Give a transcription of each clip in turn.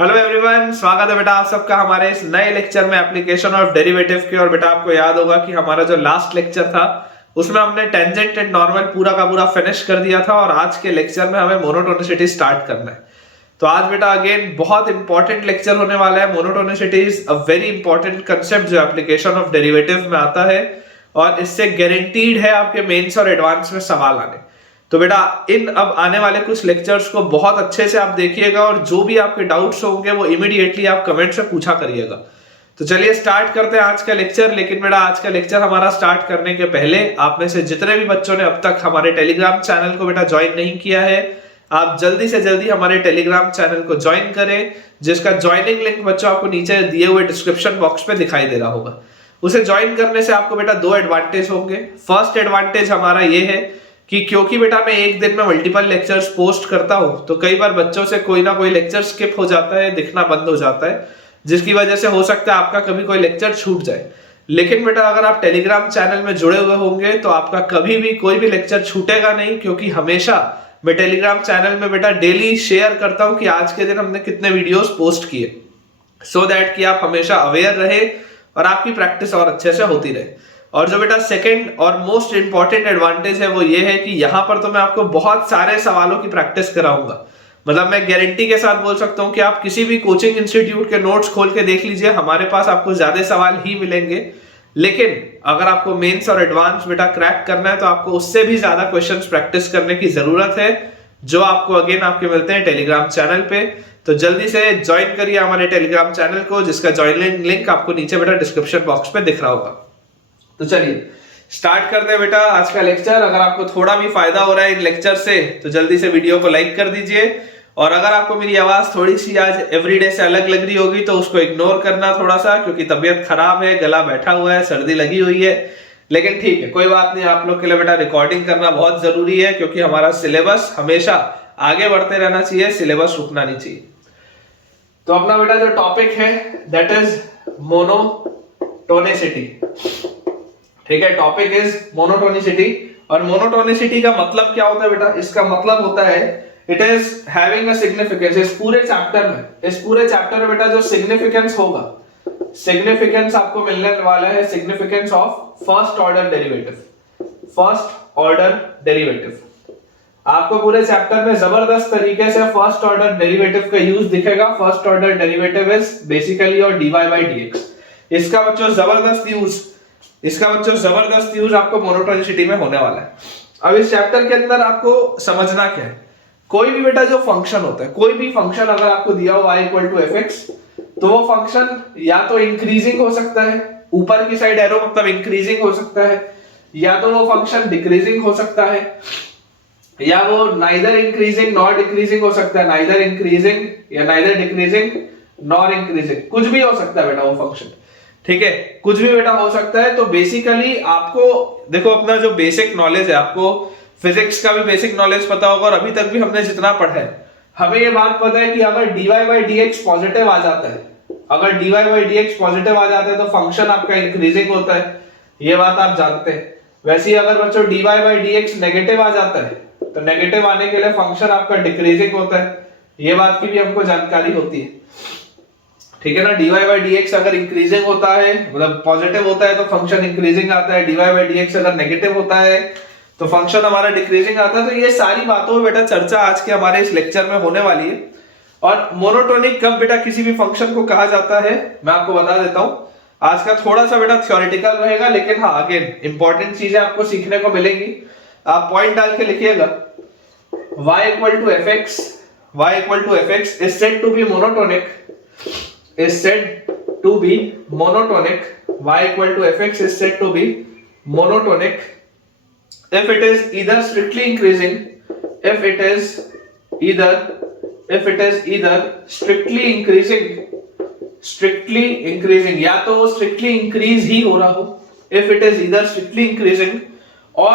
Hello everyone, स्वागत है बेटा आप सबका हमारे इस नए लेक्चर में एप्लीकेशन ऑफ डेरिवेटिव के। और बेटा आपको याद होगा कि हमारा जो लास्ट लेक्चर था उसमें हमने टेंजेंट एंड नॉर्मल पूरा का पूरा फिनिश कर दिया था और आज के लेक्चर में हमें मोनोटोनिसिटी स्टार्ट करना है। तो आज बेटा अगेन बहुत इंपॉर्टेंट लेक्चर होने वाला है। Monotonicity is a very important concept जो एप्लीकेशन ऑफ डेरिवेटिव में आता है और इससे गारंटीड है आपके मेंस और एडवांस में सवाल आने। तो बेटा इन अब आने वाले कुछ लेक्चर्स को बहुत अच्छे से आप देखिएगा और जो भी आपके डाउट्स होंगे वो इमीडिएटली आप कमेंट से पूछा करिएगा। तो चलिए स्टार्ट करते हैं आज का लेक्चर। लेकिन बेटा आज का लेक्चर हमारा स्टार्ट करने के पहले आप में से जितने भी बच्चों ने अब तक हमारे टेलीग्राम चैनल को बेटा ज्वाइन नहीं किया है, आप जल्दी से जल्दी हमारे टेलीग्राम चैनल को ज्वाइन करें, जिसका ज्वाइनिंग लिंक बच्चों आपको नीचे दिए हुए डिस्क्रिप्शन बॉक्स पे दिखाई दे रहा होगा। उसे ज्वाइन करने से आपको बेटा दो एडवांटेज होंगे। फर्स्ट एडवांटेज हमारा ये है कि क्योंकि बेटा मैं एक दिन में मल्टीपल लेक्चर्स पोस्ट करता हूं तो कई बार बच्चों से कोई ना कोई लेक्चर स्किप हो जाता है, दिखना बंद हो जाता है, जिसकी वजह से हो सकता है आपका कभी कोई लेक्चर छूट जाए। लेकिन बेटा अगर आप टेलीग्राम चैनल में जुड़े हुए होंगे तो आपका कभी भी कोई भी लेक्चर छूटेगा नहीं, क्योंकि हमेशा मैं टेलीग्राम चैनल में बेटा डेली शेयर करता हूं कि आज के दिन हमने कितने वीडियोस पोस्ट किए, सो दैट कि आप हमेशा अवेयर रहे और आपकी प्रैक्टिस और अच्छे से होती रहे। और जो बेटा सेकंड और मोस्ट इंपॉर्टेंट एडवांटेज है वो ये है कि यहाँ पर तो मैं आपको बहुत सारे सवालों की प्रैक्टिस कराऊंगा। मतलब मैं गारंटी के साथ बोल सकता हूँ कि आप किसी भी कोचिंग इंस्टीट्यूट के नोट्स खोल के देख लीजिए, हमारे पास आपको ज्यादा सवाल ही मिलेंगे। लेकिन अगर आपको मेंस और एडवांस बेटा क्रैक करना है तो आपको उससे भी ज्यादा क्वेश्चंस प्रैक्टिस करने की जरूरत है, जो आपको अगेन आपके मिलते हैं टेलीग्राम चैनल पे। तो जल्दी से ज्वाइन करिए हमारे टेलीग्राम चैनल को, जिसका ज्वाइनिंग लिंक आपको नीचे बेटा डिस्क्रिप्शन बॉक्स पे दिख रहा होगा। तो चलिए स्टार्ट करते हैं बेटा आज का लेक्चर। अगर आपको थोड़ा भी फायदा हो रहा है इन लेक्चर से तो जल्दी से वीडियो को लाइक कर दीजिए। और अगर आपको मेरी आवाज थोड़ी सी आज एवरीडे से अलग लग रही होगी तो उसको इग्नोर करना थोड़ा सा, क्योंकि तबीयत खराब है, गला बैठा हुआ है, सर्दी लगी हुई है। लेकिन ठीक है, कोई बात नहीं, आप लोग के लिए बेटा रिकॉर्डिंग करना बहुत जरूरी है, क्योंकि हमारा सिलेबस हमेशा आगे बढ़ते रहना चाहिए, सिलेबस रुकना नहीं चाहिए। तो अपना बेटा जो टॉपिक है दैट इज मोनोटोनिसिटी। ठीक है, टॉपिक इज मोनोटोनिसिटी। और मोनोटोनिसिटी का मतलब क्या होता है बेटा? इसका मतलब होता है it is having a significance. इस पूरे चैप्टर में बेटा जो सिग्निफिकेंस होगा, सिग्निफिकेंस आपको मिलने वाला है significance of first order derivative. आपको पूरे चैप्टर में जबरदस्त तरीके से फर्स्ट ऑर्डर डेरिवेटिव का यूज दिखेगा। First order derivative is basically और dy by dx। इसका बच्चों जबरदस्त यूज आपको मोनोटोनिसिटी में होने वाला है। अब इस चैप्टर के अंदर आपको समझना क्या है, कोई भी बेटा जो फंक्शन होता है, कोई भी फंक्शन अगर आपको दिया हो y = fx, तो वो फंक्शन या तो इंक्रीजिंग हो सकता है, ऊपर की साइड एरो मतलब इंक्रीजिंग हो सकता है, या तो वो फंक्शन डिक्रीजिंग हो सकता है, या वो नाइदर इंक्रीजिंग नॉर डिक्रीजिंग हो सकता है, नाइदर इंक्रीजिंग या नाइदर डिक्रीजिंग नॉर इंक्रीजिंग, कुछ भी हो सकता है बेटा वो फंक्शन। ठीक है, कुछ भी बेटा हो सकता है। तो बेसिकली आपको देखो, अपना जो बेसिक नॉलेज है, आपको फिजिक्स का भी बेसिक नॉलेज पता होगा और अभी तक भी हमने जितना पढ़ा है, हमें ये बात पता है कि अगर dy by dx पॉजिटिव आ जाता है, तो फंक्शन आपका इंक्रीजिंग होता है, ये बात आप जानते हैं। वैसे ही अगर बच्चों dy by dx नेगेटिव आ जाता है तो नेगेटिव आने के लिए फंक्शन आपका डिक्रीजिंग होता है, ये बात की भी हमको जानकारी होती है। ठीक है ना, dy by dx अगर इंक्रीजिंग होता है मतलब पॉजिटिव होता है तो फंक्शन इंक्रीजिंग आता है, dy by dx अगर नेगेटिव होता है तो फंक्शन हमारा डिक्रीजिंग आता है। तो ये सारी बातों में बेटा चर्चा आज के हमारे इस लेक्चर में होने वाली है। और मोनोटोनिक कब बेटा किसी भी फंक्शन को कहा जाता है मैं आपको बता देता हूं। आज का थोड़ा सा बेटा थ्योरेटिकल रहेगा, लेकिन हाँ अगेन इंपॉर्टेंट चीजें आपको सीखने को मिलेंगी। आप पॉइंट डाल के लिखिएगा, y = fx is said to be monotonic, y = fx is said to be monotonic if it is either strictly increasing, strictly increasing, या तो वो strictly increase ही हो रहा हो, if it is either strictly increasing or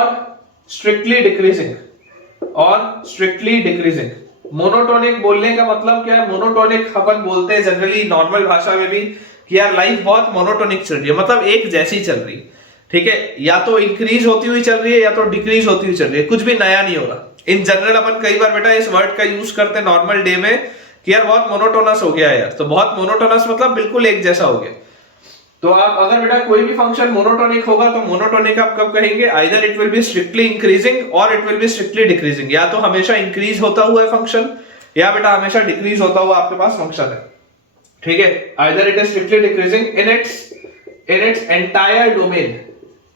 strictly decreasing। Monotonic बोलने का मतलब क्या है? मोनोटोनिक अपन बोलते हैं जनरली नॉर्मल भाषा में भी कि यार लाइफ बहुत मोनोटोनिक चल रही है, मतलब एक जैसी चल रही है। ठीक है, या तो इंक्रीज होती हुई चल रही है या तो डिक्रीज होती हुई चल रही है, कुछ भी नया नहीं हो रहा। इन जनरल अपन कई बार बेटा इस वर्ड का यूज करते हैं नॉर्मल डे में कि यार बहुत मोनोटोनस हो गया यार। तो बहुत मोनोटोनस मतलब बिल्कुल एक जैसा हो गया। तो आप अगर बेटा कोई भी फंक्शन मोनोटोनिक होगा तो मोनोटोनिक आप कब कहेंगे, either it will be strictly increasing और it will be strictly decreasing. या तो हमेशा इंक्रीज होता हुआ है फंक्शन, या बेटा हमेशा डिक्रीज होता हुआ आपके पास फंक्शन है। ठीक है, either it is strictly decreasing in its entire domain,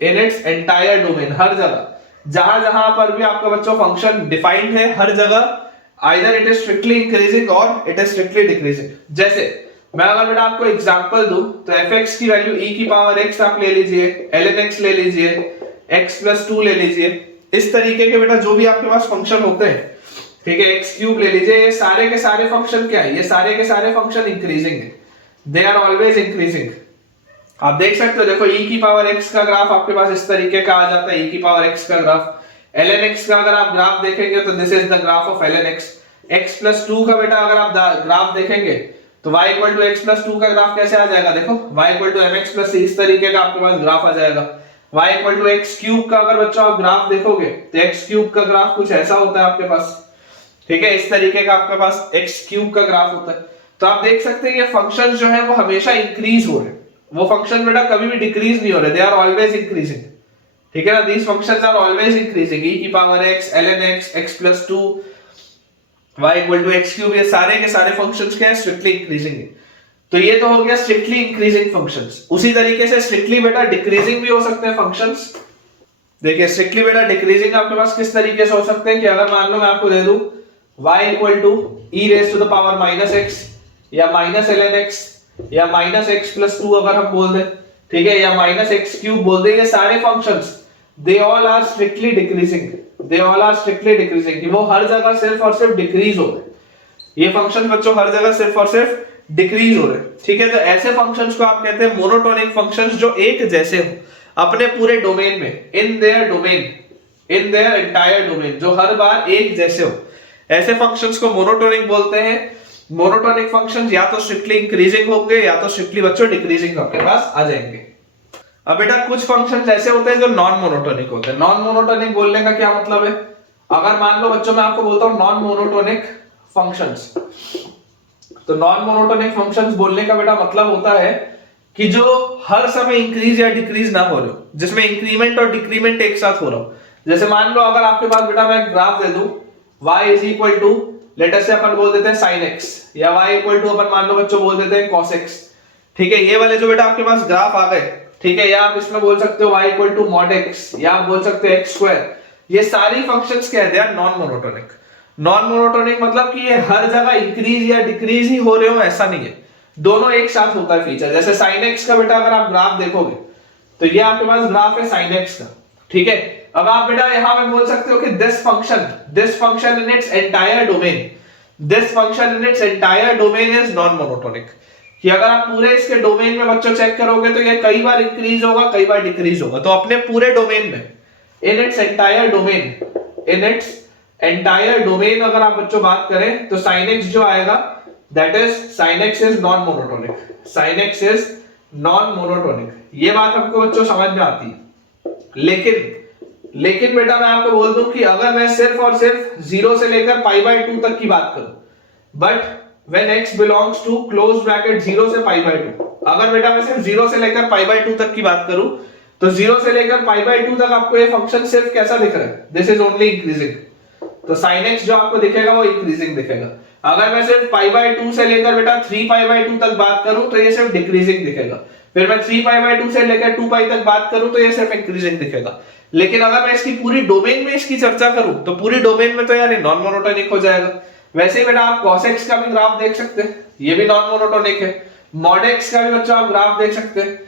in its entire domain, हर जगह जहां जहां पर भी आपका बच्चों फंक्शन डिफाइंड है, हर जगह either it is strictly increasing और इट इज स्ट्रिक्टली डिक्रीजिंग। जैसे मैं अगर बेटा आपको एग्जांपल दूं तो fx की वैल्यू e की पावर x आप ले लीजिए, ln x ले लीजिए, x + 2 ले लीजिए, इस तरीके के बेटा जो भी आपके पास फंक्शन होते हैं, ठीक है, x³ ले लीजिए, ये सारे के सारे फंक्शन क्या है, ये सारे के सारे फंक्शन इंक्रीजिंग है, दे आर ऑलवेज इंक्रीजिंग। आप देख सकते हो, देखो e की पावर x का ग्राफ आपके पास इस तरीके का आ जाता है, e की पावर x का ग्राफ। ln x का अगर आप ग्राफ देखेंगे तो this is the graph of ln x। x + 2 का बेटा अगर आप ग्राफ देखेंगे तो y = x + 2 का ग्राफ कैसे आ जाएगा, देखो y = mx + c, इस तरीके का आपके पास ग्राफ आ जाएगा। y = x³ का अगर बच्चों आप ग्राफ देखोगे तो x³ का ग्राफ कुछ ऐसा होता है आपके पास, ठीक है, इस तरीके का आपके पास x³ का ग्राफ होता है। तो आप देख सकते हैं ये फंक्शन जो है वो हमेशा इंक्रीज हो रहे हैं, वो फंक्शन बेटा कभी भी डिक्रीज नहीं हो रहे, दे आर ऑलवेज इंक्रीजिंग। ठीक है ना, these functions are always increasing, e की power x, ln x, x + 2, y = x³, ये सारे के सारे फंक्शंस क्या है, स्ट्रिक्टली इंक्रीजिंग है। तो ये तो हो गया स्ट्रिक्टली इंक्रीजिंग फंक्शंस। उसी तरीके से स्ट्रिक्टली बेटा डिक्रीजिंग भी हो सकते हैं फंक्शंस। देखिए स्ट्रिक्टली बेटा डिक्रीजिंग आपके पास किस तरीके से हो सकते हैं कि अगर मान लो मैं आपको दे दूं y = e⁻⁻x या -ln x या -x + 2 अगर हम बोल दें, ठीक है, या -x³ बोल दें, ये सारे functions they all are strictly decreasing, they all are strictly decreasing, कि वो हर जगह सिर्फ और सिर्फ डिक्रीज हो रहे हैं। ये फंक्शन बच्चों हर जगह सिर्फ और सिर्फ डिक्रीज हो रहे हैं। ठीक है, तो ऐसे फंक्शंस को आप कहते हैं मोनोटोनिक फंक्शंस, जो एक जैसे हो अपने पूरे डोमेन में, in their domain, in their entire domain, जो हर बार एक जैसे हो, ऐसे फंक्शंस को मोनोटोनिक बोलते हैं। मोनोटोनिक फंक्शंस या तो स्ट्रिक्टली इंक्रीजिंग होंगे या तो स्ट्रिक्टली बच्चों डिक्रीजिंग आपके पास आ जाएंगे। अब बेटा कुछ फंक्शंस ऐसे होते हैं जो नॉन मोनोटोनिक होते हैं। नॉन मोनोटोनिक बोलने का क्या मतलब है, अगर मान लो बच्चों मैं आपको बोलता हूं नॉन मोनोटोनिक फंक्शंस, तो नॉन मोनोटोनिक फंक्शंस बोलने का बेटा मतलब होता है कि जो हर समय इंक्रीज या डिक्रीज ना हो रहे हो, जिसमें इंक्रीमेंट और डिक्रीमेंट एक साथ हो रहा हो। जैसे मान लो अगर आपके पास बेटा मैं ग्राफ दे दूं y = लेट अस से अपन बोल देते हैं sin x, या y = अपन मान लो बच्चों बोल देते हैं cos x। ठीक है, ये वाले जो बेटा आपके पास ग्राफ आ गए, ठीक है, या आप इसमें बोल सकते हो y = mod x, या आप बोल सकते हो x², ये सारी फंक्शंस क्या है, they are non monotonic. Non monotonic मतलब कि ये हर जगह इंक्रीज या डिक्रीज ही हो रहे हो, ऐसा नहीं है, दोनों एक साथ होता है फीचर। जैसे sin x का बेटा अगर आप ग्राफ देखोगे तो ये आपके पास ग्राफ है sin x का, ठीक है। अब आप बेटा यहां पे बोल सकते हो कि this function in its entire domain, this function in its entire domain is non monotonic, कि अगर आप पूरे इसके डोमेन में बच्चों चेक करोगे तो ये कई बार इंक्रीज होगा, कई बार डिक्रीज होगा। तो अपने पूरे डोमेन में, इन its entire domain, in its entire domain अगर आप बच्चों बात करें तो sin x जो आएगा that is sin x is non monotonic, sin x is non monotonic. ये बात हमको बच्चों समझ में आती है। लेकिन बेटा मैं आपको बोल दूं कि अगर मैं सिर्फ और सिर्फ 0 से लेकर π/2 तक की बात करूं, but when x belongs to close bracket 0 से π/2, अगर बेटा मैं सिर्फ 0 से लेकर π/2 तक की बात करूं तो 0 से लेकर π/2 तक आपको ये फंक्शन सिर्फ कैसा दिख रहा है, दिस इज ओनली इंक्रीजिंग। तो sin x जो आपको दिखेगा वो इंक्रीजिंग दिखेगा। अगर मैं सिर्फ π/2 से लेकर बेटा 3π/2 तक बात करूं तो ये सिर्फ डिक्रीजिंग दिखेगा। फिर मैं 3π/2 से लेकर 2π तक बात करूं तो ये सिर्फ इंक्रीजिंग दिखेगा। लेकिन अगर मैं इसकी पूरी डोमेन में इसकी चर्चा करूं तो पूरी डोमेन में तो यार ये नॉन मोनोटोनिक हो जाएगा। वैसे ही बेटा आप cos x का भी ग्राफ देख सकते हैं, ये भी नॉन मोनोटोनिक है। mod x का भी बच्चों आप ग्राफ देख सकते हैं,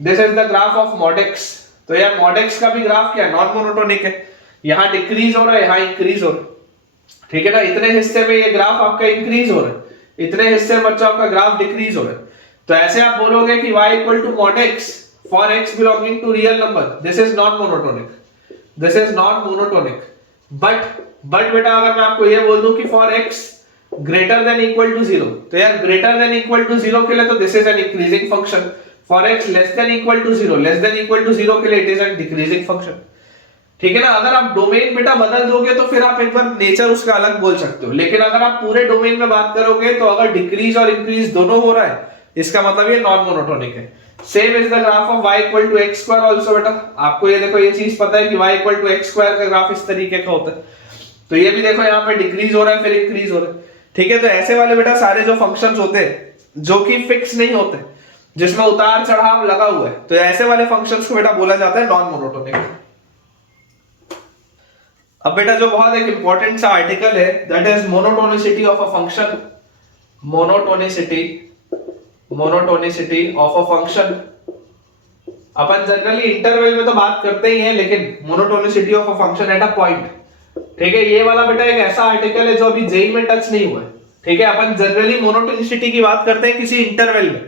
this is the graph of mod x। तो यार mod x का भी ग्राफ क्या है, नॉन मोनोटोनिक है, यहां डिक्रीज हो रहा है, यहां इंक्रीज हो रहा है। ठीक है ना, इतने हिस्से में ये ग्राफ आपका इंक्रीज हो रहा है, इतने हिस्से में बच्चों आपका ग्राफ डिक्रीज हो रहा है। तो ऐसे आप बोलोगे कि y = mod x for x belonging to real number, this is not monotonic, this is not monotonic। but बेटा अगर मैं आपको ये बोल दूं कि for x greater than equal to 0, तो यार greater than equal to 0 के लिए तो this is an increasing function, for x less than equal to 0, less than equal to 0 के लिए it is a decreasing function। ठीक है ना। अगर आप डोमेन बेटा बदल दोगे तो फिर आप एक बार नेचर उसका अलग बोल सकते हो, लेकिन अगर आप पूरे डोमेन में बात करोगे तो अगर डिक्रीज और इंक्रीज दोनों हो रहा है, इसका मतलब ये नॉन मोनोटोनिक है। Same is the graph of y equal to X square also. बेटा आपको ये देखो, ये चीज पता है कि y equal to X square का ग्राफ इस तरीके का होता है, तो ये भी देखो यहाँ पे डिक्रीज हो रहा है फिर इंक्रीज हो रहा है। ठीक है, तो ऐसे वाले बेटा सारे जो फंक्शंस होते हैं जो कि फिक्स नहीं होते, जिसमें उतार चढ़ाव लगा हुआ है, तो ऐसे वाले फंक्शंस को बेटा बोला जाता है नॉन मोनोटोनिक। अब बेटा जो बहुत एक इंपॉर्टेंट सा आर्टिकल है, that is monotonicity of a function. Monotonicity of a function. Upon generally interval में तो बात करते ही हैं, लेकिन monotonicity of a function at a point, ठीक है, ये वाला बेटा एक ऐसा आर्टिकल है जो अभी जेई में टच नहीं हुआ है। ठीक है, अपन जनरली मोनोटोनिसिटी की बात करते हैं किसी इंटरवल में,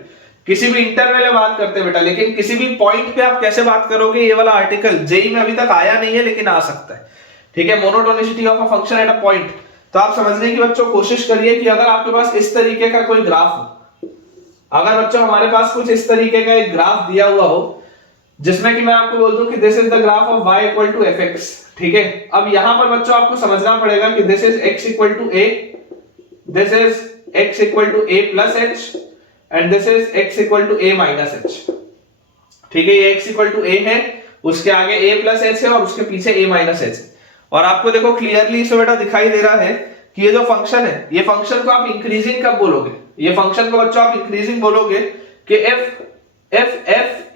किसी भी इंटरवल में बात करते हैं बेटा, लेकिन किसी भी पॉइंट पे आप कैसे बात करोगे, ये वाला आर्टिकल जेई में अभी तक आया नहीं है, लेकिन आ सकता है। ठीक है, monotonicity of a function at a point. तो आप समझने की बच्चों कोशिश करिए कि अगर आपके पास इस तरीके का कोई ग्राफ हो, अगर बच्चों हमारे पास कुछ इस तरीके का एक ग्राफ दिया हुआ हो, जिसमें कि मैं आपको बोल दूं कि this is the graph of y equal to fx। ठीक है, अब यहां पर बच्चों आपको समझना पड़ेगा कि this is x equal to a, this is x equal to a plus h and this is x equal to a minus h। ठीक है, ये x इक्वल टू a है, उसके आगे a प्लस h है और उसके पीछे a माइनस h है। और आपको देखो क्लियरली इसमें बेटा दिखाई दे रहा है कि ये जो फंक्शन है, ये फंक्शन को आप इंक्रीजिंग कब बोलोगे, ये फंक्शन को बच्चों आप इंक्रीजिंग बोलोगे कि f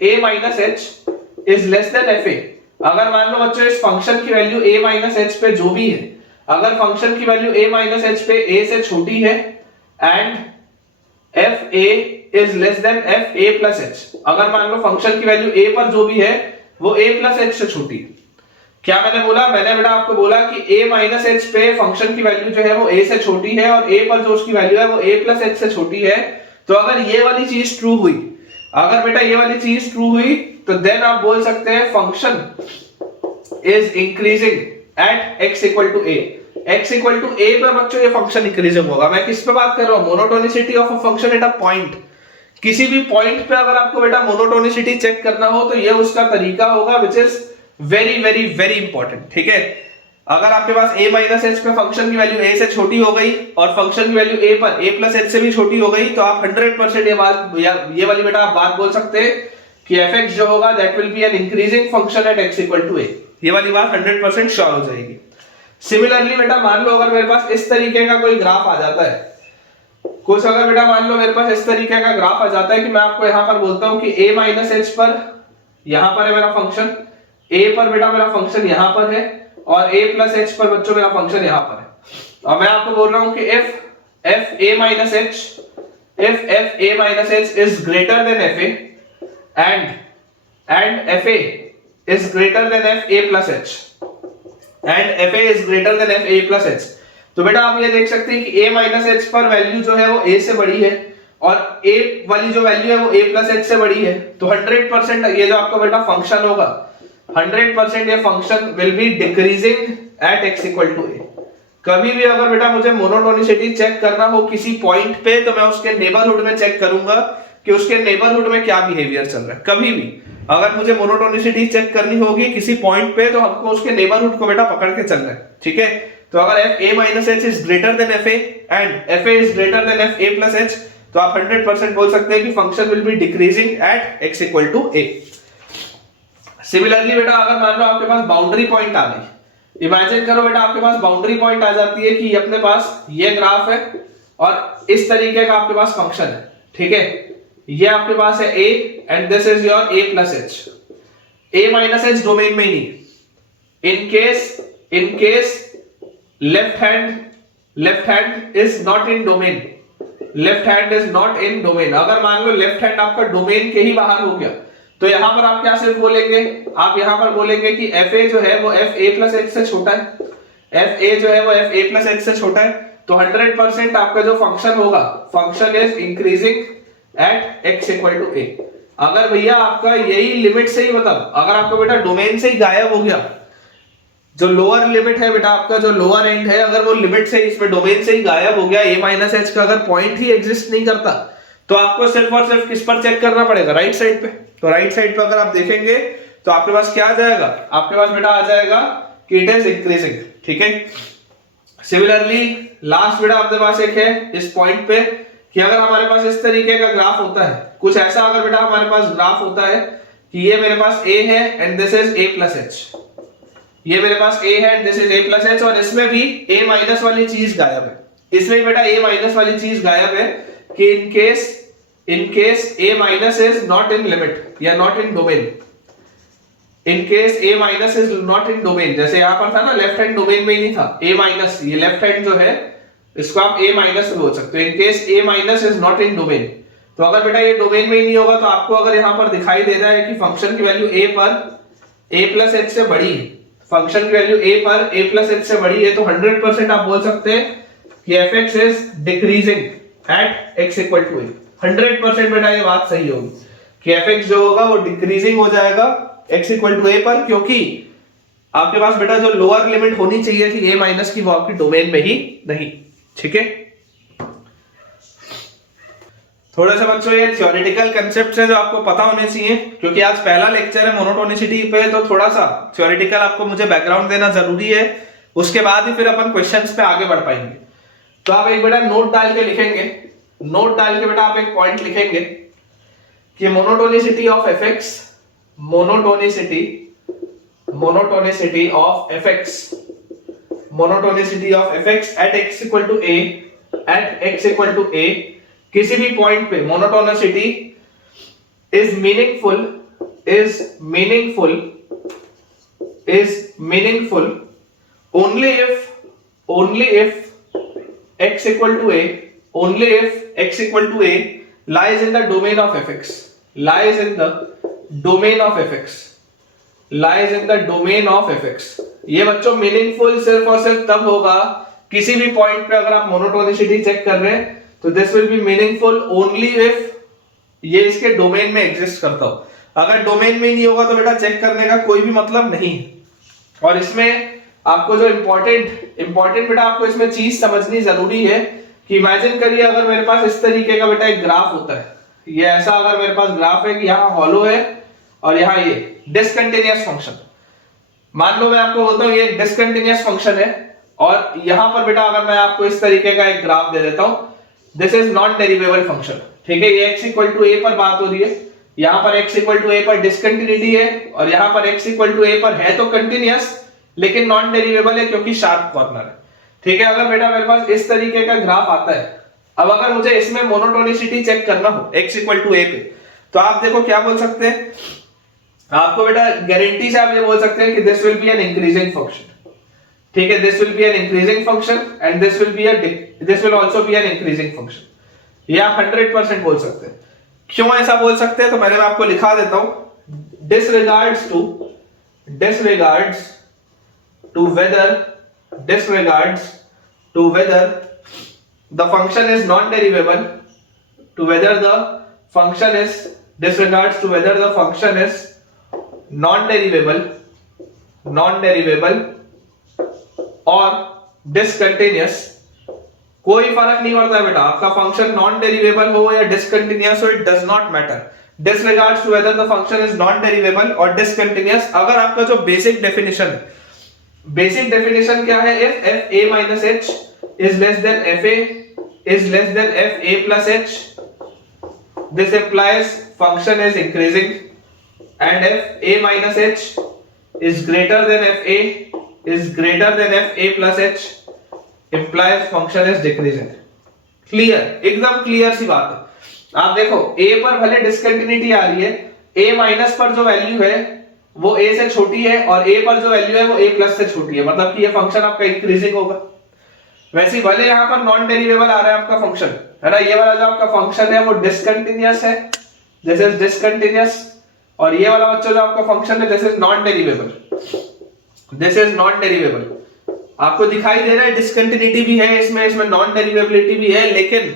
a minus h is less than f a। अगर मान लो बच्चों इस फंक्शन की वैल्यू a माइनस h पे जो भी है, अगर फंक्शन की वैल्यू a माइनस h पे a से छोटी है and f a is less than f a plus h, अगर मान लो फंक्शन की वैल्यू a पर जो भी है वो a प्लस h से छोटी है। क्या मैंने बोला, मैंने बेटा आपको बोला कि a माइनस h पे फंक्शन की वैल्यू जो है वो a से छोटी है और a पर जो उसकी वैल्यू है वो a प्लस h से छोटी है। तो अगर ये वाली चीज ट्रू हुई, अगर बेटा ये वाली चीज ट्रू हुई, तो देन आप बोल सकते हैं function is increasing at x equal to a। x equal to a पर बच्चों ये फंक्शन इंक्रीजिंग होगा। मैं किस पे बात कर रहा हूं, monotonicity of a function at a point. किसी भी पॉइंट पे अगर आपको बेटा मोनोटोनिसिटी चेक करना हो तो ये उसका तरीका होगा, which is very very very important. ठीक है, अगर आपके पास a माइनस h पे फंक्शन की वैल्यू a से छोटी हो गई और फंक्शन की वैल्यू a पर a प्लस h से भी छोटी हो गई, तो आप 100% ये वाली बेटा आप बात बोल सकते हैं कि fx जो होगा that will be an increasing function at x equal to a। ये वाली बात 100% श्योर हो जाएगी। सिमिलरली बेटा मान लो अगर मेरे पास इस तरीके का कोई ग्राफ आ जाता है, कुछ अगर बेटा मान लो मेरे पास इस तरीके का ग्राफ आ जाता है कि मैं आपको यहां पर बोलता हूं कि a माइनस h पर, यहां पर है मेरा फंक्शन, a पर बेटा मेरा फंक्शन यहां पर है और a प्लस h पर बच्चों मेरा फंक्शन यहां पर है। और मैं आपको बोल रहा हूं कि f a minus h, if f a minus h is greater than f a and f a is greater than f a plus h and f a is greater than f a plus h, तो बेटा आप ये देख सकते हैं कि a minus h पर value जो है वो a से बड़ी है और a वाली जो वैल्यू है वो a प्लस h से बड़ी है। तो 100% ये जो आपका बेटा फंक्शन होगा, 100% ये function will be decreasing at x equal to a। कभी भी अगर बेटा मुझे मोनोटोनिसिटी चेक करना हो किसी पॉइंट पे, तो मैं उसके नेबरहुड में चेक करूंगा कि उसके नेबरहुड में क्या बिहेवियर चल रहा है। कभी भी अगर मुझे मोनोटोनिसिटी चेक करनी होगी किसी पॉइंट पे, तो हमको उसके नेबरहुड को बेटा पकड़ के चलना है। ठीक है, तो अगर f a minus h is greater than f a and f a is greater than f a plus h, तो आप 100% बोल सकते हैं कि function will be decreasing at x equal to a। Similarly बेटा अगर मान लो आपके पास बाउंड्री पॉइंट आ गई, इमेजिन करो बेटा आपके पास बाउंड्री पॉइंट आ जाती है कि अपने पास ये ग्राफ है और इस तरीके का आपके पास फंक्शन है। ठीक है, ये आपके पास है a and this is your a plus h। a minus h domain में ही नहीं, in case left hand is not in domain, left hand is not in domain. अगर मान लो लेफ्ट हैंड आपका डोमेन के ही बाहर हो गया, तो यहां पर आप क्या सिर्फ बोलेंगे, आप यहां पर बोलेंगे कि fa जो है वो fa प्लस h से छोटा है, fa जो है वो fa प्लस h से छोटा है। तो 100% आपका जो फंक्शन होगा, function is increasing at x equal to a। अगर भैया आपका यही लिमिट से ही, मतलब अगर आपका बेटा डोमेन से ही गायब हो गया, जो लोअर लिमिट है बेटा आपका, जो लोअर एंड है, अगर वो लिमिट से इसमें डोमेन से ही गायब हो गया, a माइनस h का अगर पॉइंट ही एग्जिस्ट नहीं करता, तो आपको सिर्फ और सिर्फ किस पर चेक करना पड़ेगा, राइट साइड पे। तो राइट साइड पे अगर आप देखेंगे तो आपके पास क्या आ जाएगा, आपके पास बेटा आ जाएगा कि इट इज इंक्रीजिंग। ठीक है, सिमिलरली लास्ट बेटा अपने पास एक है इस पॉइंट पे कि अगर हमारे पास इस तरीके का ग्राफ होता है, कुछ ऐसा अगर बेटा हमारे पास ग्राफ होता है कि ये मेरे पास a है and this is a plus H, ये मेरे पास a है and this is a plus H, और इसमें भी a माइनस वाली चीज गायब है, इसमें बेटा a माइनस वाली चीज गायब है कि in case a minus is not in limit या not in domain, in case a minus is not in domain, जैसे यहां पर था ना लेफ्ट हैंड डोमेन में ही नहीं था a माइनस, ये लेफ्ट हैंड जो है इसको आप a माइनस बोल सकते हो, इन case a minus is not in domain. तो अगर बेटा ये डोमेन में ही नहीं होगा तो आपको अगर यहां पर दिखाई दे रहा है कि फंक्शन की वैल्यू a पर a प्लस एच से बड़ी है, फंक्शन की वैल्यू a पर a प्लस एच से बड़ी है, तो 100% आप बोल सकते हैं कि fx is decreasing at x equal to a। 100% बेटा ये बात सही होगी कि fx जो होगा वो डिक्रीजिंग हो जाएगा x इक्वल टू a पर, क्योंकि आपके पास बेटा जो लोअर लिमिट होनी चाहिए थी a माइनस की वो आपकी डोमेन में ही नहीं। ठीक है, थोड़ा सा बच्चों ये थ्योरेटिकल कंसेप्ट्स हैं जो आपको पता होने चाहिए, क्योंकि आज पहला लेक्चर है मोनोटोनिसिटी पे, तो थोड़ा सा थ्योरेटिकल आपको मुझे बैकग्राउंड देना जरूरी है, उसके बाद ही फिर अपन क्वेश्चंस पे आगे बढ़ पाएंगे। तो आप एक बेटा नोट डाल के लिखेंगे, नोट डाल के बेटा आप एक पॉइंट लिखेंगे कि monotonicity of fx, monotonicity of fx, monotonicity of fx at x equal to a, at x equal to a, किसी भी पॉइंट पे monotonicity is meaningful only if x equal to a, only if x equal to a lies in the domain of fx, lies in the domain of fx, lies in the domain of fx। ये बच्चों meaningful सिर्फ और सिर्फ तब होगा किसी भी point पे अगर आप मोनोटोनिसिटी चेक कर रहे हैं तो this will B meaningful only if ये इसके डोमेन में एग्जिस्ट करता हो। अगर डोमेन में ही नहीं होगा तो बेटा चेक करने का कोई भी मतलब नहीं है। और इसमें आपको जो इंपॉर्टेंट बेटा आपको इसमें चीज समझनी जरूरी है कि इमेजिन करिए अगर मेरे पास इस तरीके का बेटा एक ग्राफ होता है, ये ऐसा अगर मेरे पास ग्राफ है कि यहाँ हॉलो है और यहाँ ये डिसकंटिन्यूअस फंक्शन, मान लो मैं आपको बोलता हूँ ये डिसकंटिन्यूअस फंक्शन है, और यहां पर बेटा अगर मैं आपको इस तरीके का एक ग्राफ दे देता हूं, दिस इज नॉन डेरिवेबल फंक्शन। ठीक है, ये x इक्वल टू a पर बात हो रही है, यहां पर x इक्वल टू a पर डिसकंटिन्यूटी है और यहां पर x इक्वल टू a पर है तो कंटिन्यूअस लेकिन नॉन डेरिवेबल है क्योंकि शार्प कॉर्नर है। ठीक है, अगर बेटा मेरे पास इस तरीके का ग्राफ आता है, अब अगर मुझे इसमें मोनोटोनिसिटी चेक करना हो x इक्वल टू a पे, तो आप देखो क्या बोल सकते हैं, आपको बेटा गारंटी से आप ये बोल सकते हैं कि this will be an increasing function. ठीक है, this will be an increasing function and this will also be an increasing function, ये आप 100% बोल सकते हैं। क्यों ऐसा बोल सकते हैं तो मैंने आपको लिखा देता हूं, disregards to whether the function is non-derivable, to whether the function is disregards to whether the function is non-derivable और डिसकंटिन्यूअस, कोई फर्क नहीं पड़ता है बेटा आपका फंक्शन नॉन डेरिवेबल हो या डिसकंटिन्यूअस हो, it does not matter. Disregards to whether the function is non derivable और डिसकंटिन्यूअस, अगर आपका जो बेसिक डेफिनेशन है, बेसिक डेफिनेशन क्या है, if f a minus h is less than f a is less than f a plus h, this implies function is increasing, and if a minus h is greater than f a is greater than f a plus h implies function is decreasing। Clear, एकदम clear सी बात है। आप देखो a पर भले discontinuity आ रही है, a minus पर जो वैल्यू है वो a से छोटी है और a पर जो वैल्यू है वो a प्लस से छोटी है, मतलब कि ये फंक्शन आपका इंक्रीजिंग होगा। वैसे भले यहाँ पर नॉन डेरिवेबल आ रहा है आपका फंक्शन, है ना, ये वाला जो आपका फंक्शन है वो डिसकंटिन्यूअस है, दिस इज डिसकंटिन्यूअस, और ये वाला बच्चा जो आपका फंक्शन है this is non derivable, this is non derivable. आपको दिखाई दे रहा है डिसकंटिन्यूटी भी है इसमें नॉन डेरिवेबिलिटी भी है, लेकिन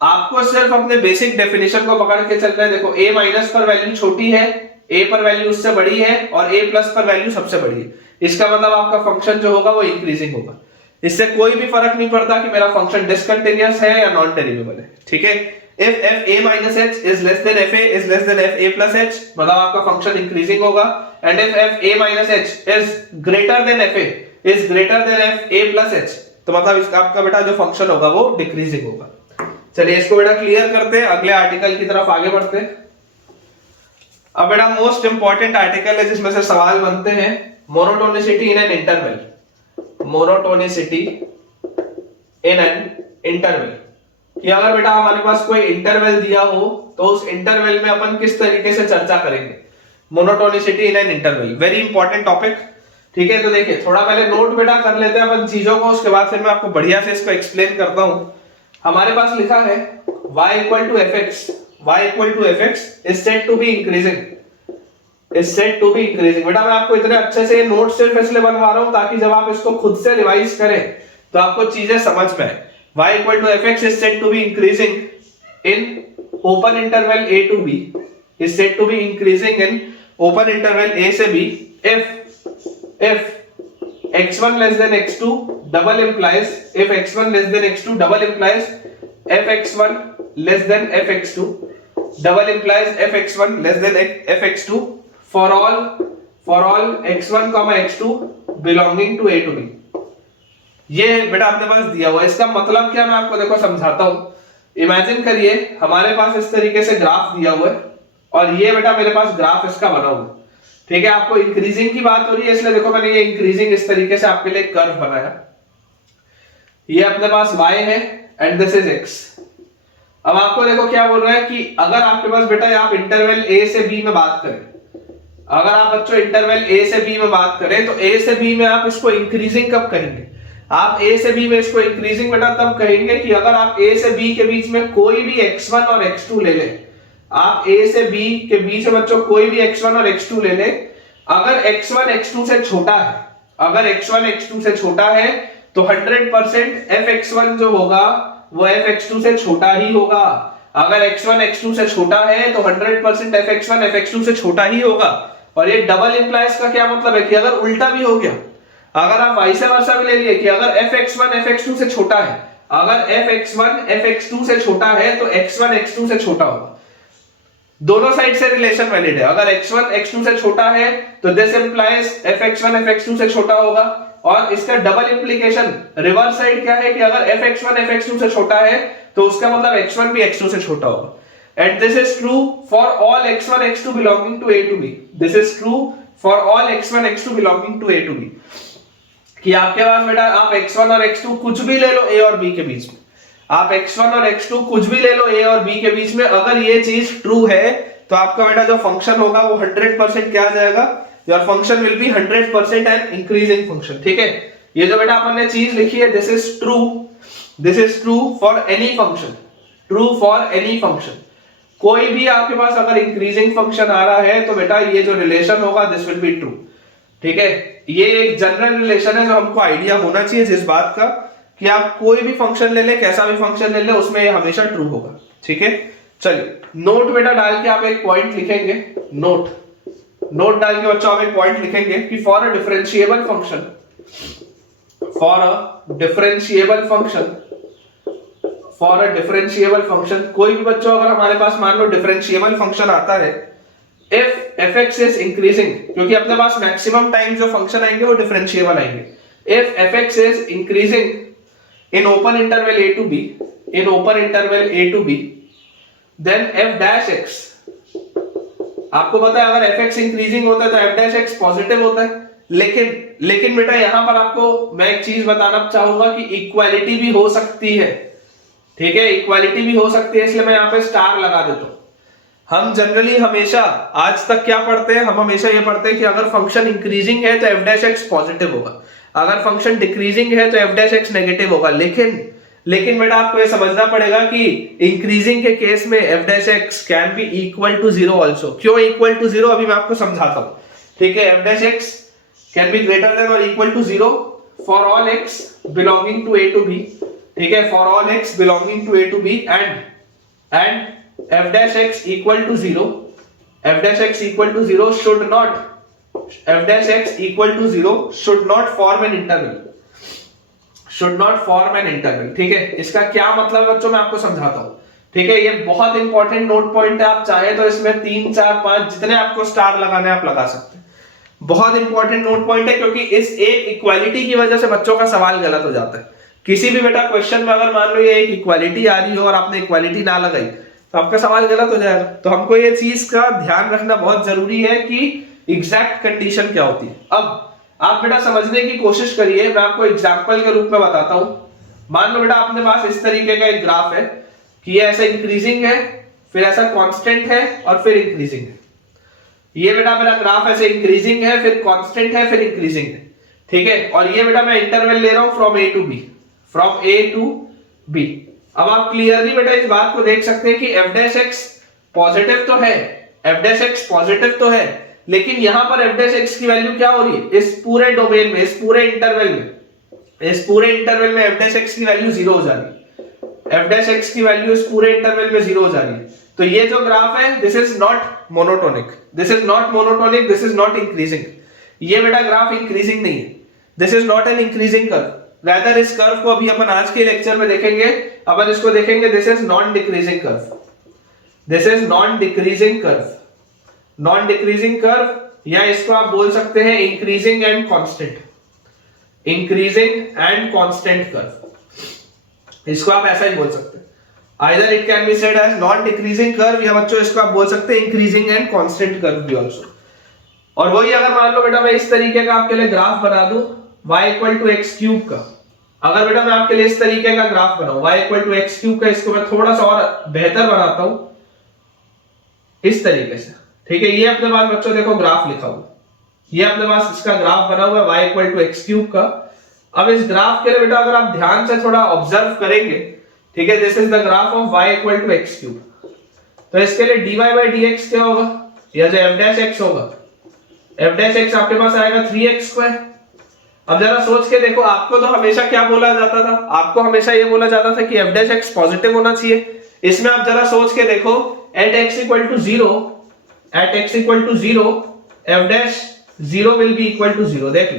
आपको सिर्फ अपने बेसिक डेफिनेशन को पकड़ के चलना है। देखो a माइनस पर वैल्यू छोटी है, a पर वैल्यू उससे बड़ी है और a प्लस पर वैल्यू सबसे बड़ी है, इसका मतलब आपका फंक्शन जो होगा वो इंक्रीजिंग होगा। इससे कोई भी फर्क नहीं पड़ता कि मेरा फंक्शन डिसकंटिन्यूअस है या नॉन डेरिवेबल है। ठीक है, if F A minus H is less than F A is less than F A plus H, मतलब आपका फंक्शन इंक्रीजिंग होगा। And if F A minus H is greater then F A is greater then F A plus H, तो मतलब इसका आपका बेटा जो function होगा वो डिक्रीजिंग होगा। चलिए इसको बेटा क्लियर करते हैं, अगले आर्टिकल की तरफ आगे बढ़ते हैं। अब बेटा मोस्ट इंपॉर्टेंट आर्टिकल है जिसमें से सवाल बनते हैं, monotonicity in an interval. Monotonicity in an interval, कि अगर बेटा हमारे पास कोई इंटरवल दिया हो तो उस इंटरवल में अपन किस तरीके से चर्चा करेंगे। Monotonicity in an interval, very important topic. ठीक है, तो देखिए थोड़ा पहले नोट बेटा कर लेते हैं अपन चीजों को, उसके बाद फिर मैं आपको बढ़िया से इसको एक्सप्लेन करता हूं। हमारे पास लिखा है y equal to f x, y equal to f x is said to be increasing, is said to be increasing. बेटा मैं आपको इतने अच्छे से नोट सिर्फ इसलिए बनवा रहा हूं ताकि जब आप इसको खुद से रिवाइज करें तो आपको चीजें समझ में आए। y equal to f x is said to be increasing in open interval a to b, is said to be increasing in open interval a से b if x1 less than x2 double implies, if x1 less than x2 double implies fx1 less than fx2 double implies fx1 less than fx2 for all x1 x2 belonging to a to b। ये बेटा अपने पास दिया हुआ है, इसका मतलब क्या मैं आपको देखो समझाता हूं। इमेजिन करिए हमारे पास इस तरीके से ग्राफ दिया हुआ है और ये बेटा मेरे पास ग्राफ इसका बना हुआ है। ठीक है, आपको इंक्रीजिंग की बात हो रही है इसलिए देखो मैंने ये इंक्रीजिंग इस तरीके से आपके लिए कर्व बनाया। ये अपने पास y है एंड दिस इज x। अब आपको देखो क्या बोल रहा है कि अगर आपके पास बेटा आप इंटरवल a से b में बात करें, अगर आप बच्चों इंटरवल a से b में बात करें तो a से b में आप इसको इंक्रीजिंग कब कहेंगे? आप a से b में इसको इंक्रीजिंग बेटा तब कहेंगे कि अगर आप a से b के बीच में कोई भी x1 और x2 ले लें। आप a से b के बीच में बच्चों कोई भी x1 और x2 ले ले, अगर x1 x2 से छोटा है, अगर x1 x2 से छोटा है तो 100% fx1 जो होगा वो fx2 से छोटा ही होगा। अगर x1 x2 से छोटा है तो 100% fx1 fx2 से छोटा ही होगा। और ये डबल इंप्लाइज का क्या मतलब है कि अगर उल्टा भी हो गया, अगर आप वाइस वर्सा भी ले लिए कि अगर fx1 fx2 से छोटा है, अगर fx1 fx2 से छोटा है तो x1 x2 से छोटा होगा। दोनों साइड से रिलेशन वैलिड है। अगर x1 x2 से छोटा है तो दिस इंप्लाइज fx1 fx2 से छोटा होगा। और इसका डबल इंप्लीकेशन रिवर्स साइड क्या है कि अगर fx1 fx2 से छोटा है तो उसका मतलब x1 भी x2 से छोटा होगा। And this is true for all x1 x2 belonging to a to b। This is true for all x1 x2 belonging to a to b, कि आपके पास बेटा आप x1 और x2 कुछ भी ले लो a और b के बीच में, आप x1 और x2 कुछ भी ले लो a और b के बीच में, अगर ये चीज ट्रू है तो आपका बेटा जो फंक्शन होगा वो 100% क्या आ जाएगा, your function will B 100% N increasing function. ठीक है, ये जो बेटा अपन ने चीज लिखी है this is true, this is true for any function, true for any function. कोई भी आपके पास अगर इंक्रीजिंग फंक्शन आ रहा है तो बेटा ये जो रिलेशन होगा दिस विल बी ट्रू। ठीक है, ये एक जनरल रिलेशन है जो हमको आइडिया होना चाहिए जिस बात का कि आप कोई भी फंक्शन ले ले, कैसा भी फंक्शन ले ले, उसमें ये हमेशा ट्रू होगा। ठीक है, चलिए नोट बेटा डाल के आप एक पॉइंट लिखेंगे, नोट डाल के बच्चों आप एक पॉइंट लिखेंगे कि for a differentiable function, for a differentiable function, for a differentiable function, कोई भी बच्चों अगर हमारे पास मान लो डिफरेंशिएबल फंक्शन आता है, इफ fx इज इंक्रीजिंग, क्योंकि अपने पास मैक्सिमम टाइम जो फंक्शन आएंगे वो डिफरेंशिएबल आएंगे। If fx is increasing in open interval a to b, in open interval a to b, then f dash x, आपको पता है अगर fx इंक्रीजिंग होता है तो f dash x पॉजिटिव होता है। लेकिन बेटा यहां पर आपको मैं एक चीज बताना चाहूंगा कि इक्वालिटी भी हो सकती है। ठीक है, इक्वालिटी भी हो सकती है, इसलिए मैं यहां पे स्टार लगा देता हूं। हम जनरली हमेशा आज तक क्या पढ़ते हैं, हम हमेशा ये पढ़ते हैं कि अगर फंक्शन इंक्रीजिंग है तो f dash x पॉजिटिव होगा, अगर फंक्शन डिक्रीजिंग है तो f dash x नेगेटिव होगा। लेकिन बेटा आपको ये समझना पड़ेगा कि इंक्रीजिंग के केस में f dash x can be equal to 0 also. क्यों इक्वल टू 0 अभी मैं आपको समझाता हूं। ठीक है, f dash x can be greater than और equal to 0 for all x belonging to a to b। ठीक है, for all x belonging to a to b and f dash x equal to 0, f dash x equal to 0 should not, f dash x equal to 0 should not form an interval, should not form an interval। ठीक है, इसका क्या मतलब बच्चों मैं आपको समझाता हूं। ठीक है, ये बहुत इंपॉर्टेंट नोट पॉइंट है। आप चाहे तो इसमें 3 4 5 जितने आपको स्टार लगाने आप लगा सकते हैं। बहुत इंपॉर्टेंट नोट पॉइंट है, क्योंकि इस एक इक्वालिटी की वजह से बच्चों का सवाल गलत हो जाता है। किसी भी बेटा क्वेश्चन में अगर मान लो ये एक इक्वालिटी आ रही हो और आपने इक्वालिटी ना लगाई तो आपका सवाल गलत हो जाएगा। तो हमको ये चीज का ध्यान रखना बहुत जरूरी है कि एग्जैक्ट कंडीशन क्या होती है। अब आप बेटा समझने की कोशिश करिए, मैं आपको एग्जाम्पल के रूप में बताता हूं। मान लो बेटा अपने पास इस तरीके का एक ग्राफ है कि ये ऐसा इंक्रीजिंग है, फिर ऐसा कांस्टेंट है और फिर इंक्रीजिंग है। ये बेटा मेरा ग्राफ ऐसे इंक्रीजिंग है, फिर कांस्टेंट है, फिर इंक्रीजिंग है, ठीक है। और ये बेटा मैं इंटरवल ले रहा हूं from a to b, from a to b. अब आप क्लियरली बेटा इस बात को देख सकते हैं कि एफ डैश एक्स पॉजिटिव तो है, एफ डैश एक्स पॉजिटिव तो है, लेकिन यहां पर एफ डैश एक्स की वैल्यू क्या हो रही है, इस पूरे डोमेन में, इस पूरे इंटरवल में एफ डैश एक्स की वैल्यू 0 हो जा रही है। एफ डैश एक्स की वैल्यू इस पूरे इंटरवल में 0 हो जा रही है। तो ये जो ग्राफ है, this is not monotonic, this is not monotonic, this is not increasing. ये बेटा ग्राफ इंक्रीजिंग नहीं है, this is not an increasing curve. Rather इस कर्व को अभी अपन आज के लेक्चर में देखेंगे, अपन इसको देखेंगे, this is non decreasing curve, this is non decreasing curve, non decreasing curve, या इसको आप बोल सकते हैं increasing and constant, increasing and constant curve, इसको आप ऐसा ही बोल सकते हैं। Either it can be said as non-decreasing curve, या बच्चों इसको आप बोल सकते हैं increasing and constant curve भी also। और वही अगर मान लो बेटा मैं इस तरीके का आपके लिए ग्राफ बना दूं y equal to x cube का, अगर बेटा मैं आपके लिए इस तरीके का ग्राफ बनाऊं y equal to x cube का, इसको मैं थोड़ा सा और बेहतर बनाता हूं इस तरीके से, ठीक है। ये अपने पास बच्चों देखो ग्राफ लिखा हुआ, ये अपने पास इसका ग्राफ बना हुआ है y equal to x cube का। अब इस ग्राफ के लिए बेटा अगर आप ध्यान से थोड़ा ऑब्जर्व करेंगे, ठीक है, this is the graph of y equal to x cube. तो इसके लिए dy बाई dx क्या होगा, या जो f डैश x होगा, f डैश x आपके पास आएगा 3x स्क्वायर। अब जरा सोच के देखो, आपको तो हमेशा क्या बोला जाता था, आपको हमेशा ये बोला जाता था कि f डैश x पॉजिटिव होना चाहिए। इसमें आप जरा सोच के देखो, at x equal to 0, at x equal to 0, f dash 0 will be equal to 0। देख लो,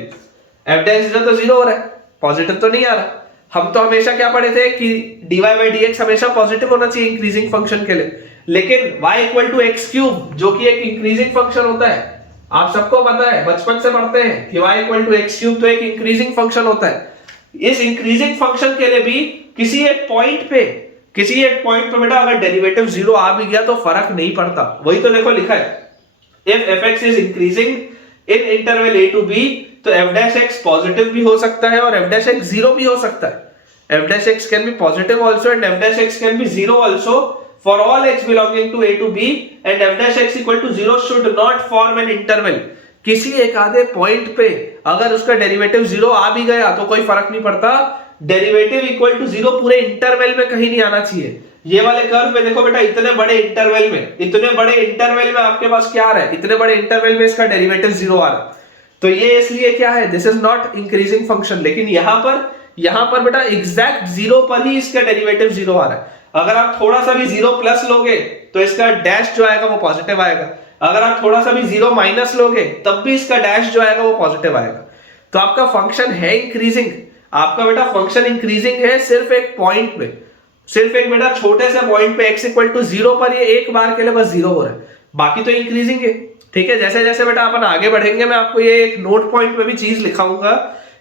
f डैश 0 तो 0 हो रहा है, पॉजिटिव तो नहीं आ रहा। हम तो हमेशा क्या पढ़े थे कि dy बाई dx हमेशा पॉजिटिव होना चाहिए इंक्रीजिंग फंक्शन के लिए, लेकिन y equal to x cube जो कि एक इंक्रीजिंग फंक्शन होता है, आप सबको पता है, बचपन से पढ़ते हैं कि y equal to x cube तो एक इंक्रीजिंग फंक्शन होता है। इस इंक्रीजिंग फंक्शन के लिए भी किसी एक पॉइंट पे बेटा अगर डेरिवेटिव 0 आ भी गया तो फर्क नहीं पड़ता। वही तो देखो लिखा है, if fx is increasing in interval a to b, तो f डैश x पॉजिटिव भी हो सकता है और f डैश x 0 भी हो सकता है। f dash x can be positive also and f dash x can be 0 also for all x belonging to a to b, and f dash x equal to 0 should not form an interval। किसी एक आधे point पे अगर उसका derivative 0 आ भी गया तो कोई फर्क नहीं पड़ता, डेरिवेटिव इक्वल टू 0 पूरे इंटरवल में कहीं नहीं आना चाहिए। ये वाले कर्व में देखो बेटा, इतने बड़े इंटरवल में आपके पास क्या आ रहा है, इतने बड़े इंटरवल में इसका डेरिवेटिव 0 आ रहा है, तो ये इसलिए क्या है, this is not increasing function. लेकिन यहां पर बेटा एग्जैक्ट 0 पर ही इसका डेरिवेटिव 0 आ रहा है। अगर आप थोड़ा सा भी 0 प्लस लोगे तो इसका डैश जो आएगा वो पॉजिटिव आएगा, अगर आप थोड़ा सा भी 0 माइनस लोगे तब भी इसका डैश जो आएगा वो पॉजिटिव आएगा। तो आपका फंक्शन है इंक्रीजिंग, आपका बेटा फंक्शन इंक्रीजिंग है सिर्फ एक पॉइंट पे, सिर्फ एक बेटा छोटे से पॉइंट पे x इक्वल टू 0 पर ये एक बार के लिए बस 0 हो रहा है, बाकी तो इंक्रीजिंग है। ठीक है, जैसे जैसे बेटा अपन आगे बढ़ेंगे मैं आपको ये एक नोट पॉइंट पे भी चीज लिखाऊंगा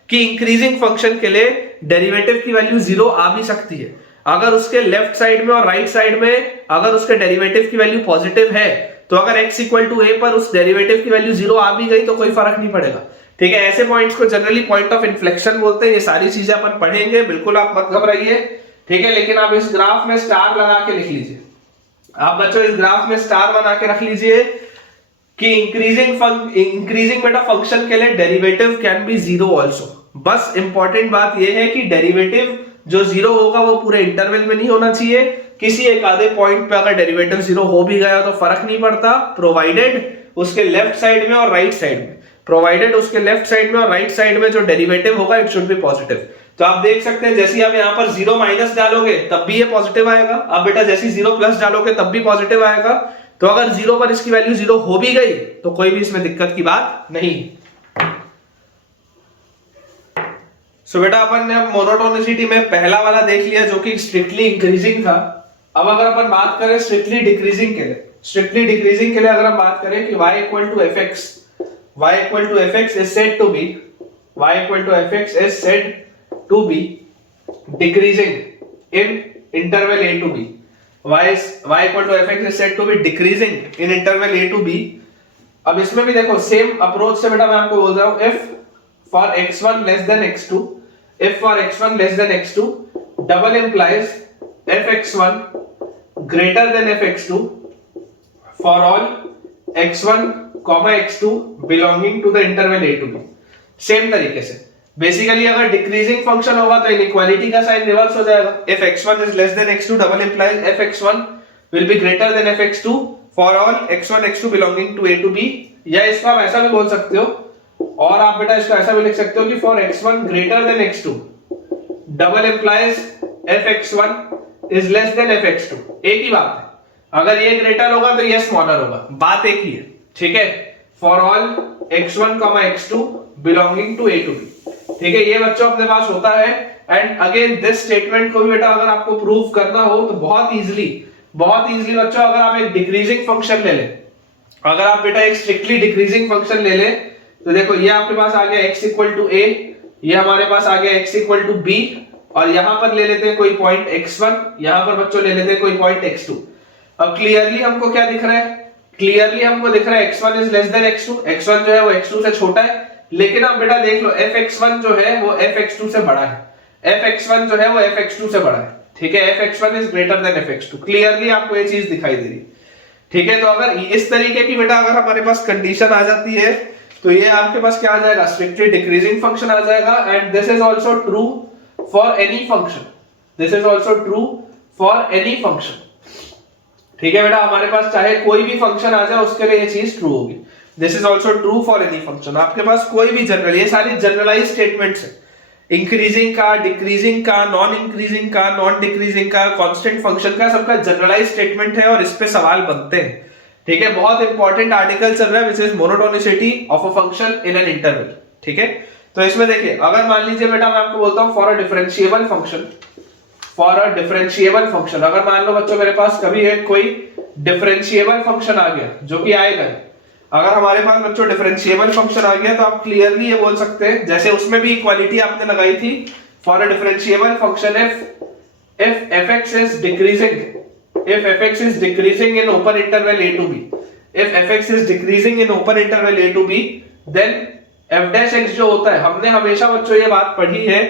कि इंक्रीजिंग फंक्शन के लिए डेरिवेटिव की वैल्यू 0 आ भी सकती है। अगर उसके लेफ्ट साइड में और राइट साइड में अगर उसके डेरिवेटिव की वैल्यू पॉजिटिव है तो अगर x इक्वल टू a पर उस डेरिवेटिव की वैल्यू 0 आ भी गई तो कोई फर्क नहीं पड़ेगा। ठीक है, ऐसे पॉइंट्स को जनरली पॉइंट ऑफ इन्फ्लेक्शन बोलते हैं। ये सारी चीजें अपन पढ़ेंगे, बिल्कुल आप मत घबराइए। ठीक है, लेकिन आप इस ग्राफ में स्टार लगा के लिख लीजिए, आप बच्चों इस ग्राफ में स्टार बना के रख लीजिए कि इंक्रीजिंग बेटा फंक्शन के लिए डेरिवेटिव कैन बी 0 आल्सो। बस इंपॉर्टेंट बात यह है कि डेरिवेटिव जो 0 होगा वो पूरे इंटरवल में नहीं होना चाहिए, किसी एक आधे पॉइंट पे अगर डेरिवेटिव 0 हो भी गया तो फर्क नहीं पड़ता, प्रोवाइडेड उसके लेफ्ट साइड में और राइट साइड में जो डेरिवेटिव होगा इट शुड बी पॉजिटिव। तो आप देख सकते हैं जैसे आप यहाँ पर 0 माइनस डालोगे तब भी ये पॉजिटिव आएगा, अब बेटा जैसे 0 प्लस डालोगे तब भी पॉजिटिव आएगा। तो अगर 0 पर इसकी वैल्यू 0 हो भी गई तो कोई भी इसमें दिक्कत की बात नहीं। सो बेटा अपन ने मोनोटोनिसिटी में पहला वाला देख लिया जो कि स्ट्रिक्टली इंक्रीजिंग था। अब अगर अपन बात करें स्ट्रिक्टली डिक्रीजिंग के लिए, स्ट्रिक्टली डिक्रीजिंग के लिए अगर हम बात करें कि y equal to f x, y equal to f x is said to be, y equal to f x is said to be decreasing in interval a to b, y equal to f x is said to be decreasing in interval a to b। अब इसमें भी देखो same approach से बेटा मैं आपको बोल रहा हूं, if for x1 less than x2, if for x1 less than x2, double implies fx1 greater than fx2 for all x1, x2 belonging to the interval a to b। Same तरीके से basically अगर decreasing function होगा तो inequality का sign reverse हो जाएगा। if x1 is less than x2, double implies fx1 will be greater than fx2 for all x1, x2 belonging to a to b। या इसको आप ऐसा भी बोल सकते हो, और आप बेटा इसको ऐसा भी लिख सकते हो कि for x1 greater than x2 double implies fx1 is less than fx2। एक ही बात है, अगर ये ग्रेटर होगा तो ये स्मॉलर होगा, बात एक ही है, ठीक है। For all x1, x2 belonging to a to b, ठीक है। ये बच्चों अपने पास होता है। एंड अगेन दिस स्टेटमेंट को भी बेटा अगर आपको प्रूव करना हो तो बहुत इजीली बच्चों, अगर आप एक डिक्रीजिंग फंक्शन ले लें, अगर आप बेटा एक स्ट्रिक्टली डिक्रीजिंग फंक्शन ले लें तो देखो ये आपके पास आ गया x इक्वल टू a, ये हमारे पास आ गया x इक्वल टू b, और यहां पर ले लेते हैं कोई पॉइंट x1, यहां पर बच्चों ले लेते हैं कोई पॉइंट x2। अब क्लियरली हमको क्या दिख रहा है, क्लियरली हमको दिख रहा है x1 is less than x2, x1 जो है वो x2 से छोटा है। लेकिन अब बेटा देख लो fx1 जो है वो fx2 से बड़ा है, fx1 जो है वो fx2 से बड़ा है, ठीक है। fx1 is greater then fx2, clearly आपको ये चीज दिखाई दे रही, ठीक है। तो अगर इस तरीके की बेटा अगर हमारे पास कंडीशन आ जाती है तो ये आपके पास क्या आ जाएगा, स्ट्रिक्टली डिक्रीजिंग फंक्शन आ जाएगा। And this is also true for any function, this is also true for any function, ठीक है बेटा। हमारे पास चाहे कोई भी फंक्शन आ जाए उसके लिए ये चीज ट्रू होगी। This is also true for any function. आपके पास कोई भी जनरल, ये सारी जनरलाइज स्टेटमेंट्स है, इंक्रीजिंग का, डिक्रीजिंग का, नॉन इंक्रीजिंग का, नॉन डिक्रीजिंग का, कांस्टेंट फंक्शन का, सबका जनरलाइज स्टेटमेंट है और इस पे सवाल बनते हैं, ठीक है। बहुत इंपॉर्टेंट आर्टिकल चल रहा है which is monotonicity of a function in an interval, ठीक है। तो इसमें देखिए अगर मान लीजिए बेटा मैं आपको बोलता हूं for a differentiable function, for a differentiable function, अगर मान लो बच्चों मेरे पास कभी एक कोई डिफरेंशिएबल फंक्शन आ गया जो कि आएगा, अगर हमारे पास बच्चों डिफरेंशिएबल फंक्शन आ गया तो आप क्लियरली ये बोल सकते हैं, जैसे उसमें भी इक्वालिटी आपने लगाई थी for a differentiable function if fx is decreasing, if fx is decreasing in open interval a to b, if fx is decreasing in open interval a to b, then f dash x जो होता है, हमने हमेशा बच्चों ये बात पढ़ी है,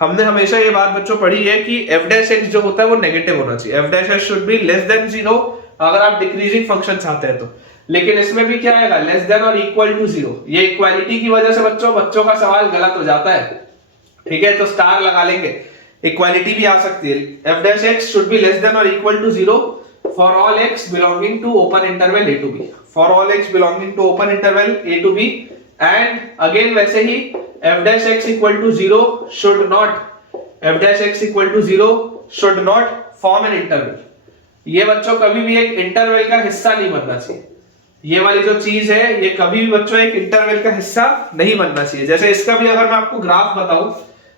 हमने हमेशा ये बात बच्चों पढ़ी है कि f dash x जो होता है वो नेगेटिव होना चाहिए, f dash x should be less than 0 अगर आप डिक्रीजिंग फंक्शन चाहते हैं तो। लेकिन इसमें भी क्या आएगा, लेस देन और इक्वल टू 0। ये इक्वालिटी की वजह से बच्चों का सवाल गलत हो जाता है, ठीक है। तो स्टार लगा लेंगे, इक्वालिटी भी आ सकती है। f dash x should be less than or equal to 0 for all x belonging to open interval a to b, for all x belonging to open interval a to b, and again वैसे ही f dash x equal to 0 should not, f dash x equal to 0 should not form an interval। ये बच्चों कभी भी एक interval का हिस्सा नहीं बनना चाहिए, ये वाली जो चीज है ये कभी भी बच्चों एक इंटरवल का हिस्सा नहीं बनना चाहिए। जैसे इसका भी अगर मैं आपको ग्राफ बताऊं,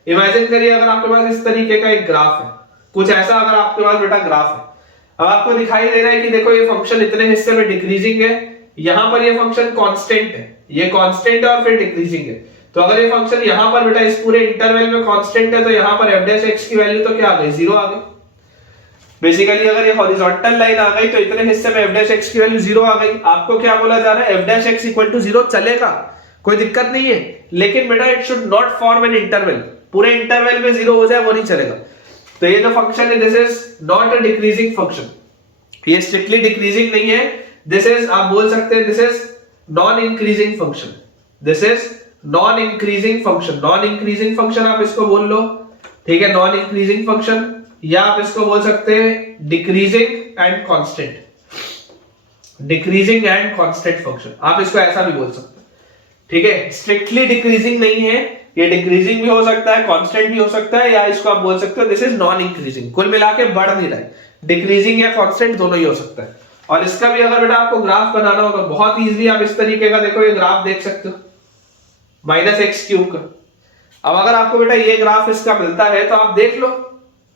इमेजिन करिए अगर आपके पास इस तरीके का एक ग्राफ है, कुछ ऐसा अगर आपके पास बेटा ग्राफ है, अब आपको दिखाई दे रहा है कि देखो ये फंक्शन इतने हिस्से में डिक्रीजिंग है, यहां पर ये फंक्शन कांस्टेंट है, ये कांस्टेंट है और फिर डिक्रीजिंग है। तो अगर ये फंक्शन यहां पर बेटा इस पूरे इंटरवल में कांस्टेंट है तो यहां पर f dash x की वैल्यू तो क्या आ गई, 0 आ गई। बेसिकली अगर ये हॉरिजॉन्टल लाइन आ गई तो इतने हिस्से में f dash x की वैल्यू 0 आ गई। आपको क्या बोला जा रहा है, f dash x equal to 0 चलेगा, कोई दिक्कत नहीं है, लेकिन बेटा it should not form an interval, पूरे इंटरवल में 0 हो जाए वो नहीं चलेगा। तो ये जो फंक्शन है this is not a decreasing function, ये स्ट्रिक्टली डिक्रीजिंग नहीं है, दिस इज आप बोल सकते हैं this is non increasing function, this is non increasing function, non increasing function आप इसको बोल लो, ठीक है, नॉन इंक्रीजिंग फंक्शन, या आप इसको बोल सकते हैं decreasing and constant, decreasing and constant function, आप इसको ऐसा भी बोल सकते हैं, ठीक है। स्ट्रिक्टली डिक्रीजिंग नहीं है, ये डिक्रीजिंग भी हो सकता है, कांस्टेंट भी हो सकता है, या इसको आप बोल सकते हो दिस इज नॉन इंक्रीजिंग, कुल मिला के बढ़ नहीं रहा है, डिक्रीजिंग या कांस्टेंट दोनों ही हो सकता है। और इसका भी अगर बेटा आपको ग्राफ बनाना हो तो बहुत इजीली आप इस तरीके का देखो ये ग्राफ देख सकते हो, -x³ का। अब अगर आपको बेटा ये ग्राफ इसका मिलता है तो आप देख लो,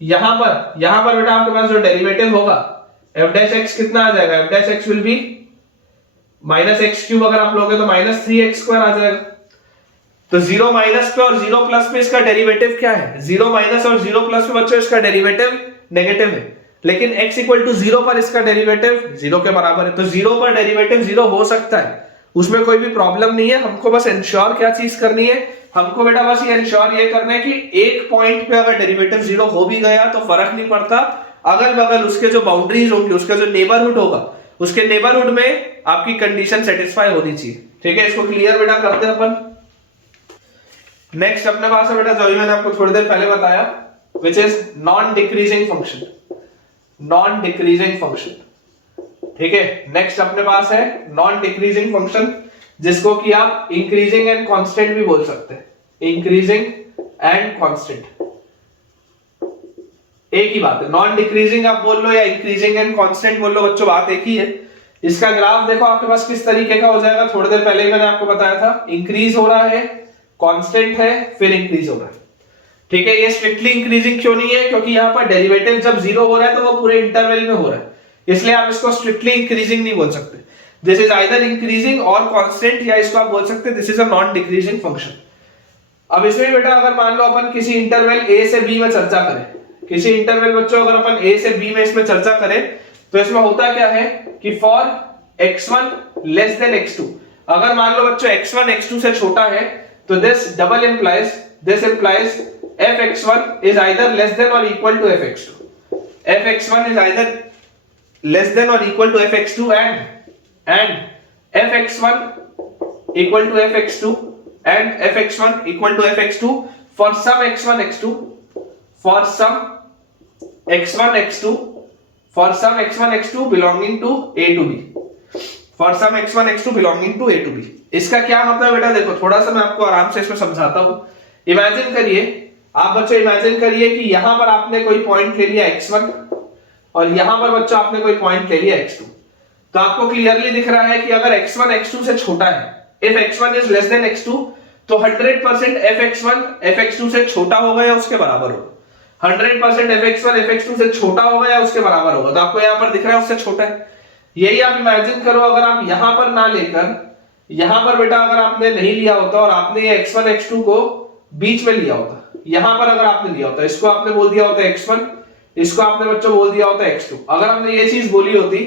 यहां पर बेटा आपके पास जो डेरिवेटिव होगा एफ डैश एक्स कितना आ जाएगा, F dash x will be minus x cube, अगर आप लोगे तो माइनस 3x² आ जाएगा। तो 0 माइनस पे और 0 प्लस पे इसका डेरिवेटिव क्या है, 0 माइनस और 0 प्लस पे बच्चों इसका डेरिवेटिव नेगेटिव है, लेकिन x इक्वल टू 0 पर इसका डेरिवेटिव 0 के बराबर है। तो 0 पर डेरिवेटिव 0 हो सकता है, उसमें कोई भी प्रॉब्लम नहीं है। हमको बस इंश्योर क्या चीज करनी है, हमको बेटा बस ये इंश्योर ये करना है कि एक पॉइंट पे अगर डेरिवेटिव 0 हो भी गया तो फर्क नहीं पड़ता, अगल बगल उसके जो बाउंड्रीज होंगी, उसका जो नेबरहुड होगा, उसके नेबरहुड में आपकी कंडीशन सेटिस्फाई होनी चाहिए। ठीक है, इसको क्लियर बेटा करते हैं अपन। नेक्स्ट अपने पास है बेटा जो मैंने आपको थोड़ी देर पहले बताया, which is non decreasing function, non decreasing function. ठीक है, नेक्स्ट अपने पास है नॉन डिक्रीजिंग फंक्शन, जिसको कि आप इंक्रीजिंग एंड कांस्टेंट भी बोल सकते हैं, इंक्रीजिंग एंड कांस्टेंट एक ही बात है। नॉन डिक्रीजिंग आप बोल लो या इंक्रीजिंग एंड कांस्टेंट बोल लो बच्चों, बात एक ही है। इसका ग्राफ देखो आपके पास किस तरीके का हो जाएगा, थोड़ी देर पहले ही मैंने आपको बताया था, इंक्रीज हो रहा है, कांस्टेंट है, फिर इंक्रीज हो रहा है। ठीक है, ये स्ट्रिक्टली इंक्रीजिंग क्यों नहीं है, क्योंकि यहाँ पर डेरिवेटिव जब 0 हो रहा है तो वो पूरे इंटरवल में हो रहा है, इसलिए आप इसको स्ट्रिक्टली इंक्रीजिंग नहीं बोल सकते। दिस इज आइदर इंक्रीजिंग और कांस्टेंट, या इसको आप बोल सकते हैं this is a non decreasing function. अब इसमें बेटा अगर मान लो अपन किसी इंटरवल a से b में चर्चा करें, किसी इंटरवल बच्चों अगर अपन a से b में इसमें चर्चा करें, तो इसमें होता क्या है कि for x1 less than x2, अगर मान लो बच्चों x1 x2 से छोटा है, तो this double implies, this implies fx1 is either less than or equal to fx2, fx1 is either less than or equal to fx2 and fx1 equal to fx2 and fx1 equal to fx2 for some x1 x2, for some x1 x2, for some x1 x2 belonging to a to b, for some x1 x2 belonging to a to b। इसका क्या मतलब बेटा, देखो थोड़ा सा मैं आपको आराम से इसमें समझाता हूं। इमेजिन करिए, आप बच्चों इमेजिन करिए कि यहां पर आपने कोई पॉइंट ले लिया x1 और यहां पर बच्चों आपने कोई पॉइंट ले लिया x2। तो आपको क्लियरली दिख रहा है कि अगर x1 x2 से छोटा है, if x1 is less than x2, तो 100% fx1 fx2 से छोटा होगा या उसके बराबर होगा, 100% fx1 fx2 से छोटा होगा या उसके बराबर होगा। तो आपको यहां पर दिख रहा है उससे छोटा है। यही आप इमेजिन करो अगर आप यहां पर ना लेकर यहां पर बेटा अगर आपने नहीं लिया होता और आपने ये x1 x2 को बीच में लिया होता, यहां पर अगर आपने लिया होता, इसको आपने बोल दिया होता x1, इसको आपने बच्चों बोल दिया होता x2, अगर हमने ये चीज बोली होती,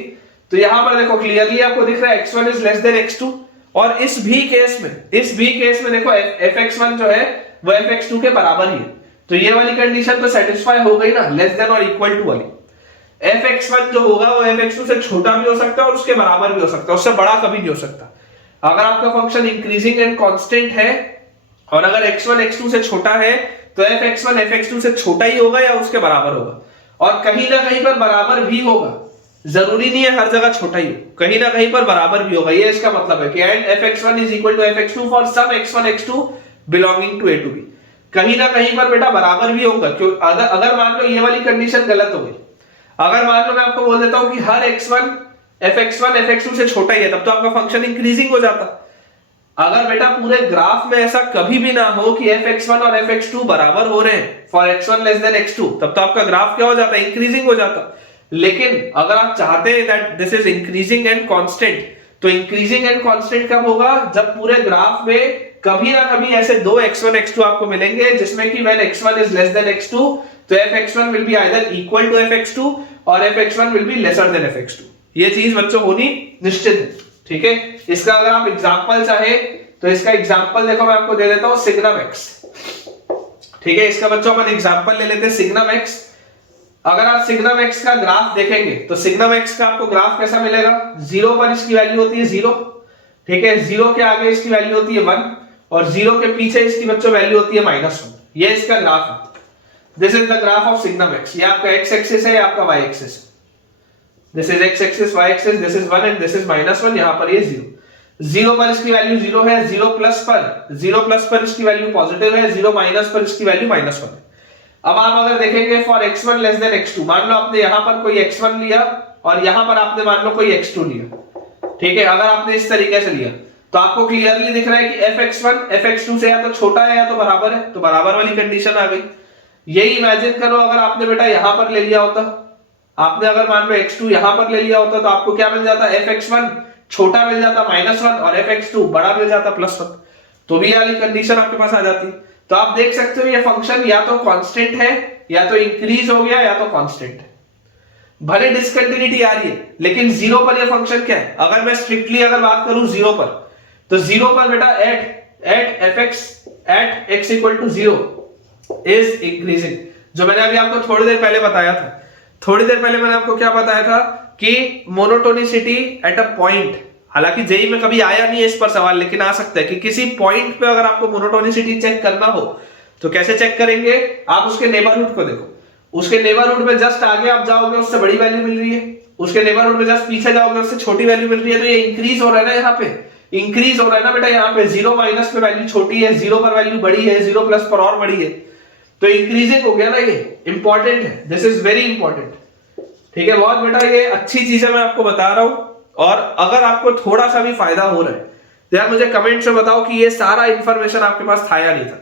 तो यहां पर देखो क्लियरली आपको दिख रहा है x1 is less than x2, और इस भी केस में देखो fx1 जो है वो fx2 के बराबर ही है। तो ये वाली कंडीशन तो सेटिस्फाई हो गई ना, लेस देन और इक्वल टू वाली। fx1 जो होगा वो fx2 से छोटा भी हो सकता है और उसके बराबर भी हो सकता है, उससे बड़ा कभी नहीं हो सकता। अगर आपका फंक्शन इंक्रीजिंग एंड कांस्टेंट है और अगर x1 x2 से छोटा है, तो fx1 fx2 से छोटा ही होगा या उसके बराबर होगा, और कहीं ना कहीं पर बराबर भी होगा, जरूरी नहीं है हर जगह छोटा ही हो, कहीं ना कहीं पर बराबर भी होगा। ये इसका मतलब है कि and fx1 is equal to fx2 for some x1 x2 belonging to a to b, कहीं ना कहीं पर बेटा बराबर भी होगा। क्यों, अगर मान लो ये वाली कंडीशन गलत हो गई, अगर मान लो मैं आपको बोल देता हूं कि हर x1 fx1 fx2 से छोटा ही है, तब तो आपका फंक्शन इंक्रीजिंग हो जाता। अगर बेटा पूरे ग्राफ में ऐसा कभी भी ना हो कि fx1 और fx2 बराबर हो रहे हैं for x1 less than x2, तब तो आपका ग्राफ क्या हो जाता, इंक्रीजिंग हो जाता। लेकिन अगर आप चाहते हैं that this is increasing and constant, तो इंक्रीजिंग एंड कांस्टेंट कब होगा, जब पूरे ग्राफ में कभी ना कभी ऐसे दो x1 x2 आपको मिलेंगे जिसमें कि when x1 is less than x2, तो fx1 will be either equal to fx2 और fx1 will be lesser than fx2। ये चीज बच्चों होनी निश्चित है। ठीक है, इसका अगर आप एग्जांपल चाहे तो इसका एग्जांपल देखो मैं आपको दे देता हूं, सिग्नम x। ठीक है, इसका बच्चों अपन एग्जांपल ले लेते हैं सिग्नम x। अगर आप सिग्नम x का ग्राफ देखेंगे तो सिग्नम x का आपको ग्राफ कैसा मिलेगा, 0 पर इसकी वैल्यू होती है 0, ठीक है, 0 के आगे इसकी वैल्यू होती है 1 और 0 के पीछे इसकी बच्चों वैल्यू होती है -1। ये इसका ग्राफ है, this is the graph of signum x। ये आपका x एक्सिस है, आपका y एक्सिस है, this is x axis, y axis, this is 1 and this is -1। यहां पर ये 0 पर इसकी वैल्यू 0 है, 0 प्लस पर इसकी वैल्यू पॉजिटिव है, 0 माइनस पर इसकी वैल्यू -1 है। अब आप अगर देखेंगे for x1 less than x2, मान लो आपने यहां पर कोई x1 लिया और यहां पर आपने मान लो कोई x2 लिया, ठीक है, अगर आपने इस तरीके से लिया तो आपको क्लियरली दिख रहा है कि fx1 fx2 से या तो छोटा है या तो बराबर है, तो बराबर वाली कंडीशन आ गई। यही इमेजिन करो अगर आपने बेटा यहां पर ले लिया होता, आपने अगर मान लो x2 यहां पर ले लिया होता तो आपको क्या मिल जाता, fx1 छोटा मिल जाता -1 और fx2 बड़ा मिल जाता +1, तो भी वाली कंडीशन आपके पास आ जाती। तो आप देख सकते हो ये फंक्शन या तो कांस्टेंट है, या तो इंक्रीज हो गया, या तो कांस्टेंट है। भले डिसकंटिन्यूटी आ रही है लेकिन जीरो पर ये फंक्शन क्या है, अगर मैं स्ट्रिक्टली अगर बात करूं जीरो पर, तो जीरो पर बेटा at fx at x equal to 0 is increasing. जो मैंने अभी आपको थोड़ी देर पहले बताया था, थोड़ी देर पहले मैंने आपको क्या बताया था कि मोनोटोनिसिटी एट अ पॉइंट, हालांकि जेई में कभी आया नहीं है इस पर सवाल, लेकिन आ सकता है कि किसी पॉइंट पे अगर आपको मोनोटोनिसिटी चेक करना हो तो कैसे चेक करेंगे, आप उसके नेबरहुड को देखो, उसके नेबरहुड में जस्ट आगे आप जाओगे उससे बड़ी वैल्यू मिल रही है, उसके नेबरहुड में जस्ट पीछे जाओगे उससे छोटी वैल्यू मिल रही है, तो ये इंक्रीज हो रहा है ना, यहाँ पे इंक्रीज हो रहा है ना बेटा, यहाँ पे 0 माइनस पे वैल्यू छोटी है, 0 पर वैल्यू बड़ी है, 0 प्लस पर और बड़ी है, तो इंक्रीजिंग हो गया ना, ये इंपॉर्टेंट है, दिस इज वेरी इंपॉर्टेंट। ठीक है, बहुत बेटा ये अच्छी चीज है, मैं आपको बता रहा हूं। और अगर आपको थोड़ा सा भी फायदा हो रहा है तो यार मुझे कमेंट में बताओ कि ये सारा इंफॉर्मेशन आपके पास था या नहीं था।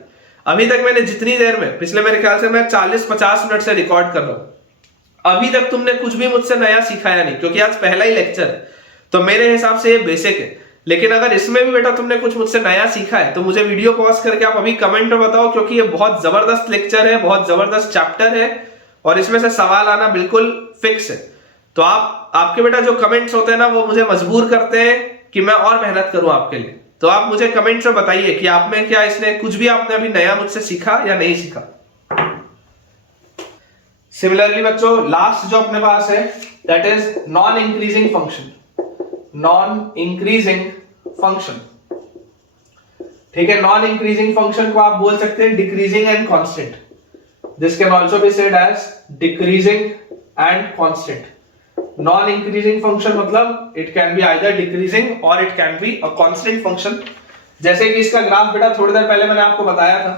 अभी तक मैंने जितनी देर में, पिछले मेरे ख्याल से मैं 40-50 मिनट से रिकॉर्ड कर रहा हूं, अभी तक तुमने कुछ भी मुझसे नया सिखाया नहीं, क्योंकि आज पहला ही लेक्चर है, तो मेरे हिसाब से ये बेसिक है। लेकिन अगर इसमें भी बेटा तुमने कुछ मुझसे नया सीखा है तो मुझे वीडियो पॉज करके आप अभी कमेंट में बताओ, क्योंकि ये बहुत जबरदस्त लेक्चर है, बहुत जबरदस्त चैप्टर है और इसमें से सवाल आना बिल्कुल फिक्स है। तो आपके बेटा जो कमेंट्स होते हैं ना, वो मुझे मजबूर करते हैं कि मैं और मेहनत करूं आपके लिए। तो आप मुझे कमेंट्स में बताइए कि आप में क्या इसने कुछ भी आपने अभी नया मुझसे सीखा या नहीं सीखा। सिमिलरली बच्चों, लास्ट जो अपने पास है that is non increasing function, non increasing function. ठीक है, नॉन इंक्रीजिंग फंक्शन को आप बोल सकते हैं decreasing and constant, this can also be said as decreasing and constant. Non increasing function मतलब it can be either decreasing और it can be a constant function. जैसे कि इसका ग्राफ बेटा थोड़ी देर पहले मैंने आपको बताया था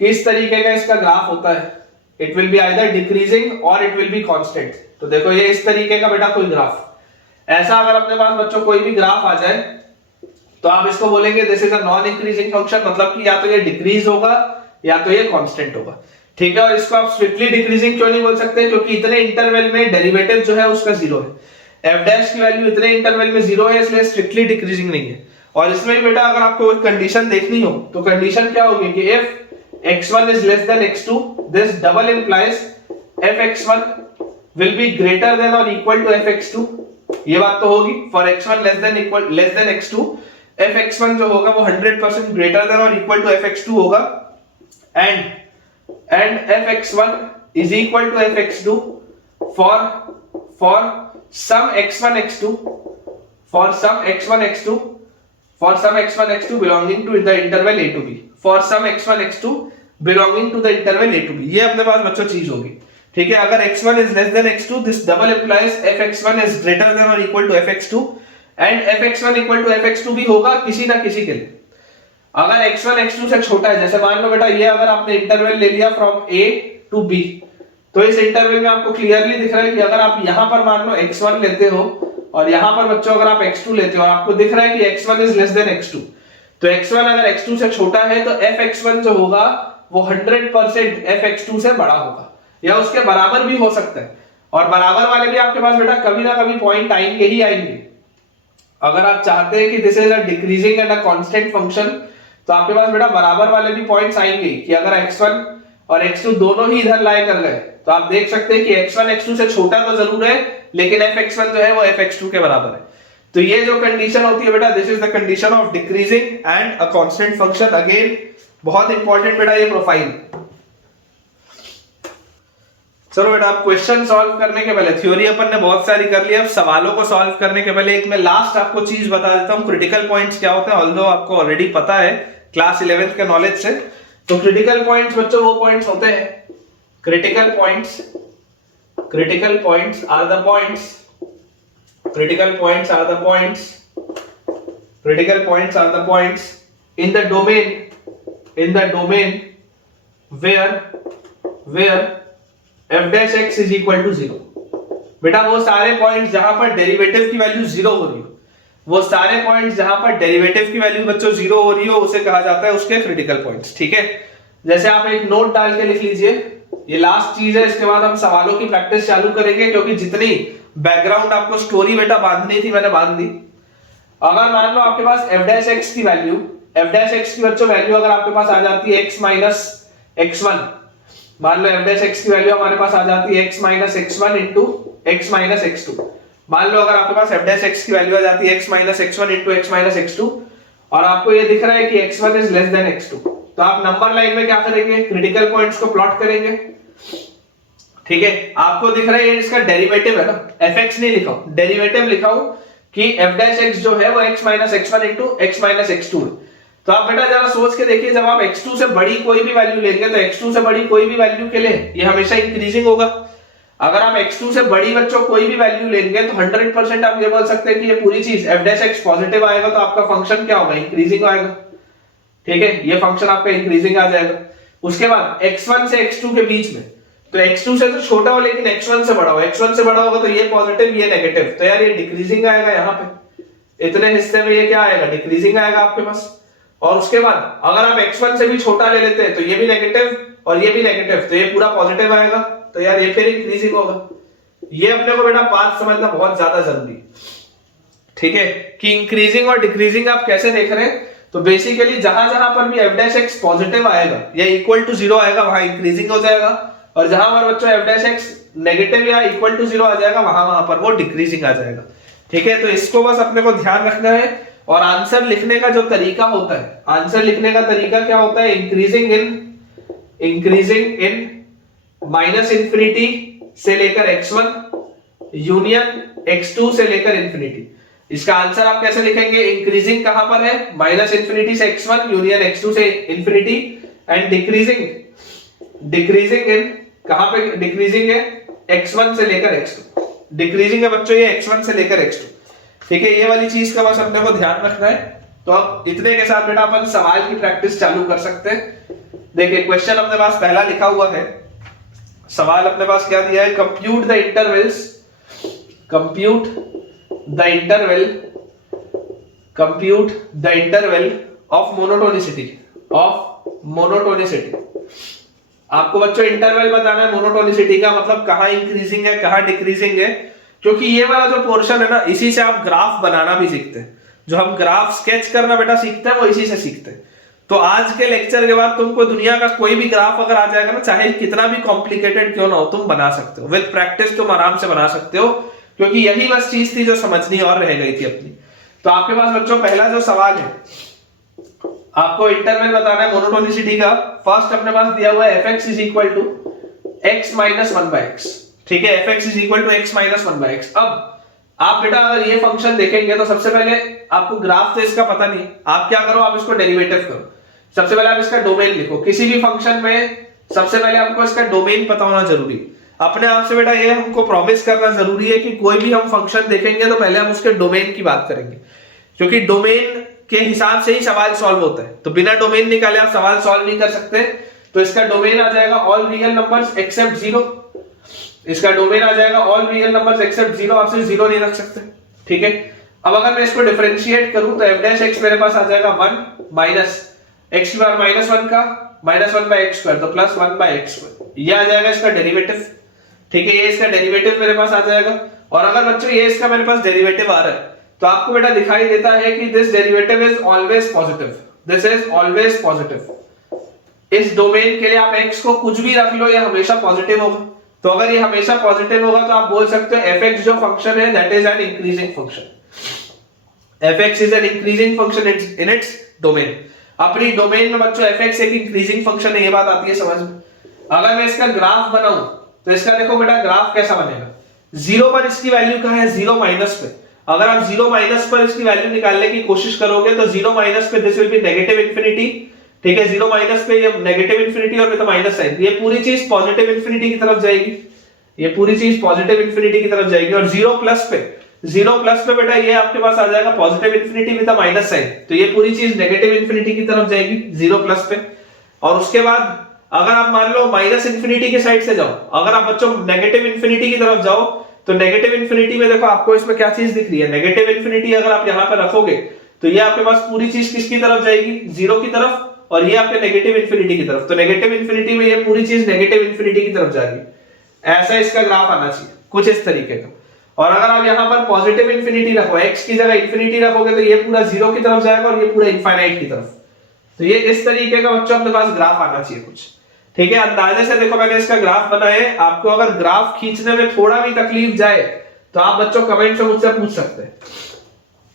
कि इस तरीके का इसका ग्राफ होता है, it will B either decreasing और इट विल बी कांस्टेंट। तो देखो ये इस तरीके का बेटा कोई ग्राफ, ऐसा अगर अपने पास बच्चों कोई भी ग्राफ आ जाए तो आप इसको बोलेंगे this is a non increasing function, मतलब कि या तो ये डिक्रीज होगा या तो ये कांस्टेंट होगा। ठीक है, और इसको आप स्ट्रिक्टली डिक्रीजिंग क्यों नहीं बोल सकते, क्योंकि इतने इंटरवल में डेरिवेटिव जो है उसका 0 है, f डैश की वैल्यू इतने इंटरवल में 0 है, इसलिए स्ट्रिक्टली डिक्रीजिंग नहीं है। और इसमें भी बेटा अगर आपको एक कंडीशन देखनी हो तो कंडीशन क्या होगी कि if x1 is less than x2, this double implies fx1 will be greater than or equal to fx2। ये बात तो होगी, for x1 less than x2 fx1 जो होगा वो 100% greater than or equal to fx2 होगा, and fx1 is equal to fx2 for some x1 x2 for some x1 x2 for some x1 x2 belonging to the interval a to b, for some x1 x2 belonging to the interval a to b। ये अपने पास बच्चों चीज होगी। ठीक है, अगर x1 is less than x2, this double implies fx1 is greater than or equal to fx2 and fx1 equal to fx2 भी होगा किसी ना किसी के लिए। अगर x1 x2 से छोटा है, जैसे मान लो बेटा ये अगर आपने इंटरवल ले लिया फ्रॉम a टू b, तो इस इंटरवल में आपको क्लियरली दिख रहा है कि अगर आप यहां पर मान लो x1 लेते हो और यहां पर बच्चों अगर आप x2 लेते हो और आपको दिख रहा है कि x1 is less than x2, तो x1 अगर x2 से छोटा है तो fx1 जो होगा वो 100% fx2 से बड़ा होगा या उसके बराबर भी हो सकता है। और बराबर वाले भी आपके पास बेटा कभी ना कभी पॉइंट आएंगे ही आएंगे। अगर आप चाहते हैं कि this is a decreasing and a constant function, तो आपके पास बेटा बराबर वाले भी पॉइंट्स आएंगे कि अगर x1 और x2 दोनों ही इधर लाए कर गए तो आप देख सकते हैं कि x1 x2 से छोटा तो जरूर है लेकिन fx1 जो है वो fx2 के बराबर है। तो ये जो कंडीशन होती है बेटा, this is the condition of decreasing and a constant function. Again बहुत इंपॉर्टेंट बेटा ये प्रोफाइल। चलो बेटा, आप क्वेश्चन सॉल्व करने के पहले, थ्योरी अपन ने बहुत सारी कर ली, अब सवालों को सॉल्व करने के पहले एक मैं लास्ट आपको चीज बता देता हूं, क्रिटिकल पॉइंट्स क्या होते हैं। ऑल्दो आपको ऑलरेडी पता है क्लास 11th के नॉलेज से। तो क्रिटिकल पॉइंट्स बच्चों वो पॉइंट्स होते हैं, critical points are the points, critical points are the points in the domain where f dash x is equal to 0। बेटा वो सारे पॉइंट्स जहां पर डेरिवेटिव की वैल्यू 0 हो रही हो, वो सारे पॉइंट्स जहां पर डेरिवेटिव की वैल्यू बच्चों 0 हो रही हो उसे कहा जाता है उसके क्रिटिकल पॉइंट्स। ठीक है, जैसे आप एक नोट डाल के लिख लीजिए ये लास्ट चीज है, इसके बाद हम सवालों की प्रैक्टिस चालू करेंगे, क्योंकि जितनी बैकग्राउंड आपको स्टोरी बेटा बांधनी थी मैंने बांध दी। अगर मान लो आपके पास f डैश x की वैल्यू, f डैश x की बच्चों वैल्यू अगर आपके पास आ जाती है x माइनस x1, मान लो f डैश x की वैल्यू हमारे पास आ जाती है x minus x1 into x minus x2। मान लो अगर आपके पास f डैश x की वैल्यू आ जाती है x minus x1 into x minus x2, और आपको ये दिख रहा है कि x1 is less than x2, तो आप नंबर लाइन में क्या करेंगे, क्रिटिकल पॉइंट्स को प्लॉट करेंगे। ठीक है, आपको दिख रहा है ये इसका डेरिवेटिव है ना, fx नहीं लिखा हूं, डेरिवेटिव लिखा हूं कि f डैश x जो है वो x minus x1 into x minus x2। तो आप बेटा जरा सोच के देखिए, जब आप x2 से बड़ी कोई भी वैल्यू लेंगे तो x2 से बड़ी कोई भी वैल्यू के लिए ये हमेशा इंक्रीजिंग होगा। अगर आप x2 से बड़ी बच्चों कोई भी वैल्यू लेंगे तो 100% आप ये बोल सकते हैं कि ये पूरी चीज f डैश x पॉजिटिव आएगा, तो आपका फंक्शन क्या होगा, इंक्रीजिंग आएगा। ठीक है, ये फंक्शन आपका इंक्रीजिंग आ जाएगा। उसके बाद x1 से x2 के बीच में, तो x2 से तो छोटा हो लेकिन x1 से बड़ा हो, x1 से बड़ा होगा तो ये पॉजिटिव ये नेगेटिव, तो यार ये डिक्रीजिंग आएगा। यहाँ पे इतने हिस्से में ये क्या आएगा, डिक्रीजिंग आएगा आपके पास। और उसके बाद अगर आप x1 से भी छोटा ले लेते हैं तो ये भी नेगेटिव और ये भी नेगेटिव, तो ये पूरा पॉजिटिव आएगा, तो यार ये फिर इंक्रीजिंग होगा। ये अपने को बेटा पाथ समझना बहुत ज्यादा जरूरी। ठीक है, कि इंक्रीजिंग और डिक्रीजिंग आप कैसे देख रहे हैं, तो बेसिकली जहां जहां पर भी f डैश x पॉजिटिव आएगा या इक्वल टू 0 आएगा वहां इंक्रीजिंग हो जाएगा, और जहां पर बच्चों f डैश x नेगेटिव या इक्वल टू 0 आ जाएगा वहां पर वो डिक्रीजिंग आ जाएगा। ठीक है, तो इसको बस अपने को ध्यान रखना है। और आंसर लिखने का जो तरीका होता है, आंसर लिखने का तरीका क्या होता है, इंक्रीजिंग इन माइनस इंफिनिटी से लेकर x1 यूनियन x2 से लेकर इंफिनिटी। इसका आंसर आप कैसे लिखेंगे, इंक्रीजिंग कहां पर है, माइनस इंफिनिटी से x1 यूनियन x2 से इंफिनिटी, एंड डिक्रीजिंग इन कहां पे, डिक्रीजिंग है x1 से लेकर x2, डिक्रीजिंग है बच्चों ये x1 से लेकर x2। ठीक है, ये वाली चीज का बस अपने को ध्यान रखना है। तो अब इतने के साथ बेटा अपन सवाल की प्रैक्टिस चालू कर सकते हैं। देखिए क्वेश्चन अपने पास पहला लिखा हुआ है, सवाल अपने पास क्या दिया है, compute the interval of monotonicity. आपको बच्चों इंटरवल बताना है मोनोटोनिसिटी का, मतलब कहां इंक्रीजिंग है कहां डिक्रीजिंग है, क्योंकि ये वाला जो पोर्शन है ना, इसी से आप ग्राफ बनाना भी सीखते हैं। जो हम ग्राफ स्केच करना बेटा सीखते हैं वो इसी से सीखते हैं। तो आज के लेक्चर के बाद तुमको दुनिया का कोई भी ग्राफ अगर आ जाएगा ना, चाहे कितना भी कॉम्प्लिकेटेड क्यों ना हो, तुम बना सकते हो। विद प्रैक्टिस तुम आराम से बना सकते हो, क्योंकि यही बस चीज थी जो समझनी और रह गई थी अपनी। तो आपके पास बच्चों पहला जो सवाल है, आपको इंटरवल बताना है मोनोटोनिसिटी का। फर्स्ट अपने पास दिया हुआ है fx is equal to x minus 1/x। ठीक है, fx is equal to x minus 1/x। अब आप बेटा अगर ये फंक्शन देखेंगे तो सबसे पहले आपको ग्राफ तो इसका पता नहीं, आप क्या करो, आप इसको डेरिवेटिव करो। सबसे पहले आप इसका डोमेन लिखो, किसी भी फंक्शन में सबसे पहले आपको इसका डोमेन पता होना जरूरी। अपने आप से बेटा ये हमको प्रॉमिस करना जरूरी है कि कोई भी हम फंक्शन देखेंगे तो पहले हम उसके डोमेन की बात करेंगे, क्योंकि डोमेन के हिसाब से ही सवाल सॉल्व होता है। तो बिना डोमेन निकाले आप सवाल सॉल्व नहीं कर सकते। तो इसका डोमेन आ जाएगा ऑल रियल नंबर्स एक्सेप्ट 0। इसका डोमेन आ जाएगा ऑल रियल नंबर्स एक्सेप्ट 0, आप सिर्फ 0 नहीं रख सकते। ठीक है, अब अगर मैं इसको डिफरेंशिएट करूं तो f डैश x मेरे पास आ जाएगा 1 माइनस x की पावर माइनस 1 का माइनस 1/x², तो प्लस 1/x²। ये आ जाएगा इसका डेरिवेटिव। ठीक है, ये इसका डेरिवेटिव मेरे पास आ जाएगा। और अगर बच्चों ये इसका मेरे पास डेरिवेटिव आ रहा है तो आपको बेटा दिखाई देता है कि this derivative is always positive, this is always positive. इस डोमेन के लिए आप x को कुछ भी रख लो, ये हमेशा पॉजिटिव होगा। तो अगर ये हमेशा पॉजिटिव होगा तो आप बोल सकते हो fx जो फंक्शन है that is an increasing function. fx is an increasing function in its domain. अपनी डोमेन में बच्चों fx एक इंक्रीजिंग फंक्शन है, ये बात आती है समझ में। अगर मैं इसका ग्राफ बनाऊं तो इसका देखो बेटा ग्राफ कैसा बनेगा, 0 पर इसकी वैल्यू कहां है, 0 माइनस पे। अगर आप 0 माइनस पर इसकी वैल्यू निकालने की कोशिश करोगे तो 0 माइनस पे this will B negative infinity. ठीक है, 0 माइनस पे ये नेगेटिव इंफिनिटी और पे तो माइनस साइन, ये पूरी चीज पॉजिटिव इंफिनिटी की तरफ जाएगी, ये पूरी चीज पॉजिटिव इंफिनिटी की तरफ जाएगी। और 0 प्लस पे बेटा ये आपके पास आ जाएगा positive infinity with minus sign, तो ये पूरी चीज नेगेटिव इंफिनिटी की तरफ जाएगी 0 प्लस पे। और उसके बाद अगर आप मान लो माइनस इंफिनिटी की साइड से जाओ, अगर आप बच्चों नेगेटिव इंफिनिटी की तरफ जाओ तो नेगेटिव इंफिनिटी में देखो आपको इसमें क्या चीज दिख रही है, नेगेटिव इंफिनिटी अगर आप यहां पर रखोगे तो ये आपके पास पूरी चीज किसकी तरफ जाएगी, 0 की तरफ। और ये आपके नेगेटिव इन्फिनिटी की तरफ। तो नेगेटिव इन्फिनिटी में ये पूरी चीज नेगेटिव इन्फिनिटी की तरफ जा रही है। ऐसा इसका ग्राफ आना चाहिए कुछ इस तरीके का। और अगर आप यहाँ पर पॉजिटिव इन्फिनिटी रखो, x की जगह इन्फिनिटी रखोगे तो ये पूरा 0 की तरफ जाएगा और ये पूरा इनफाइनाइट की तरफ। तो ये इस तरीके का बच्चों अपने पास ग्राफ आना चाहिए कुछ, ठीक है। अंदाजे से देखो मैंने इसका ग्राफ बनाया है। आपको अगर ग्राफ खींचने में थोड़ा भी तकलीफ जाए तो आप बच्चों कमेंट में मुझसे पूछ सकते हैं।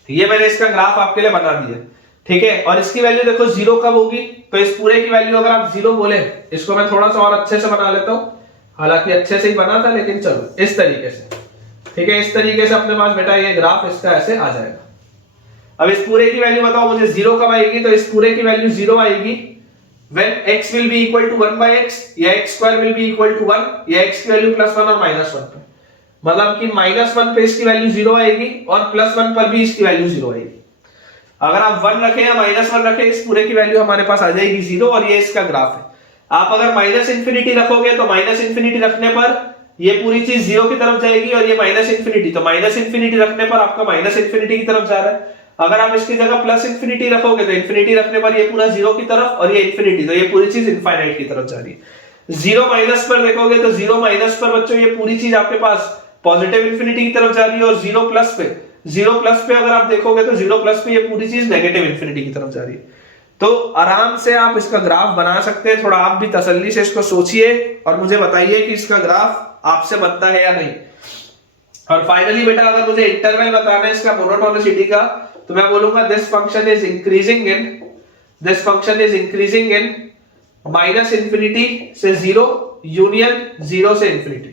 ये मैंने इसका ग्राफ आपके लिए बना दिया, ठीक है। और इसकी वैल्यू देखो 0 कब होगी, तो इस पूरे की वैल्यू अगर आप 0 बोले, इसको मैं थोड़ा सा और अच्छे से बना लेता हूं, हालांकि अच्छे से ही बना था लेकिन चलो इस तरीके से, ठीक है। इस तरीके से अपने पास बेटा ये ग्राफ इसका ऐसे आ जाएगा। अब इस पूरे की वैल्यू बताओ मुझे 0 कब आएगी, तो इस पूरे की वैल्यू 0 आएगी when x will be equal to 1 by x या x square will be equal to 1 या x की वैल्यू +1 और -1 पे। मतलब कि -1 पे इसकी वैल्यू 0 आएगी और +1 पर भी इसकी वैल्यू 0 आएगी। अगर आप 1 रखें या -1 रखें, इस पूरे की वैल्यू हमारे पास आ जाएगी 0 और ये इसका ग्राफ है। आप अगर -∞ रखोगे तो -∞ रखने पर ये पूरी चीज 0 की तरफ जाएगी और ये -∞ तो -∞ रखने पर आपका -∞ की तरफ जा रहा है। अगर आप इसकी जगह +∞ रखोगे तो ∞ रखने पर ये पूरा 0 की तरफ और ये ∞ तो ये पूरी चीज इनफाइनाइट की तरफ जा रही है। 0 माइनस पर देखोगे तो 0 माइनस पर बच्चों ये पूरी चीज आपके पास पॉजिटिव इन्फिनिटी की तरफ जा रही है और 0 प्लस पे अगर आप देखोगे तो 0 प्लस पे ये पूरी चीज नेगेटिव इन्फिनिटी की तरफ जा रही है। तो आराम से आप इसका ग्राफ बना सकते हैं। थोड़ा आप भी तसल्ली से इसको सोचिए और मुझे बताइए कि इसका ग्राफ आपसे बनता है या नहीं। और फाइनली बेटा अगर मुझे इंटरवल बताना है इसका मोनोटोनिसिटी का, तो मैं बोलूंगा दिस फंक्शन इज इंक्रीजिंग इन -∞ से 0 यूनियन 0 से इन्फिनिटी।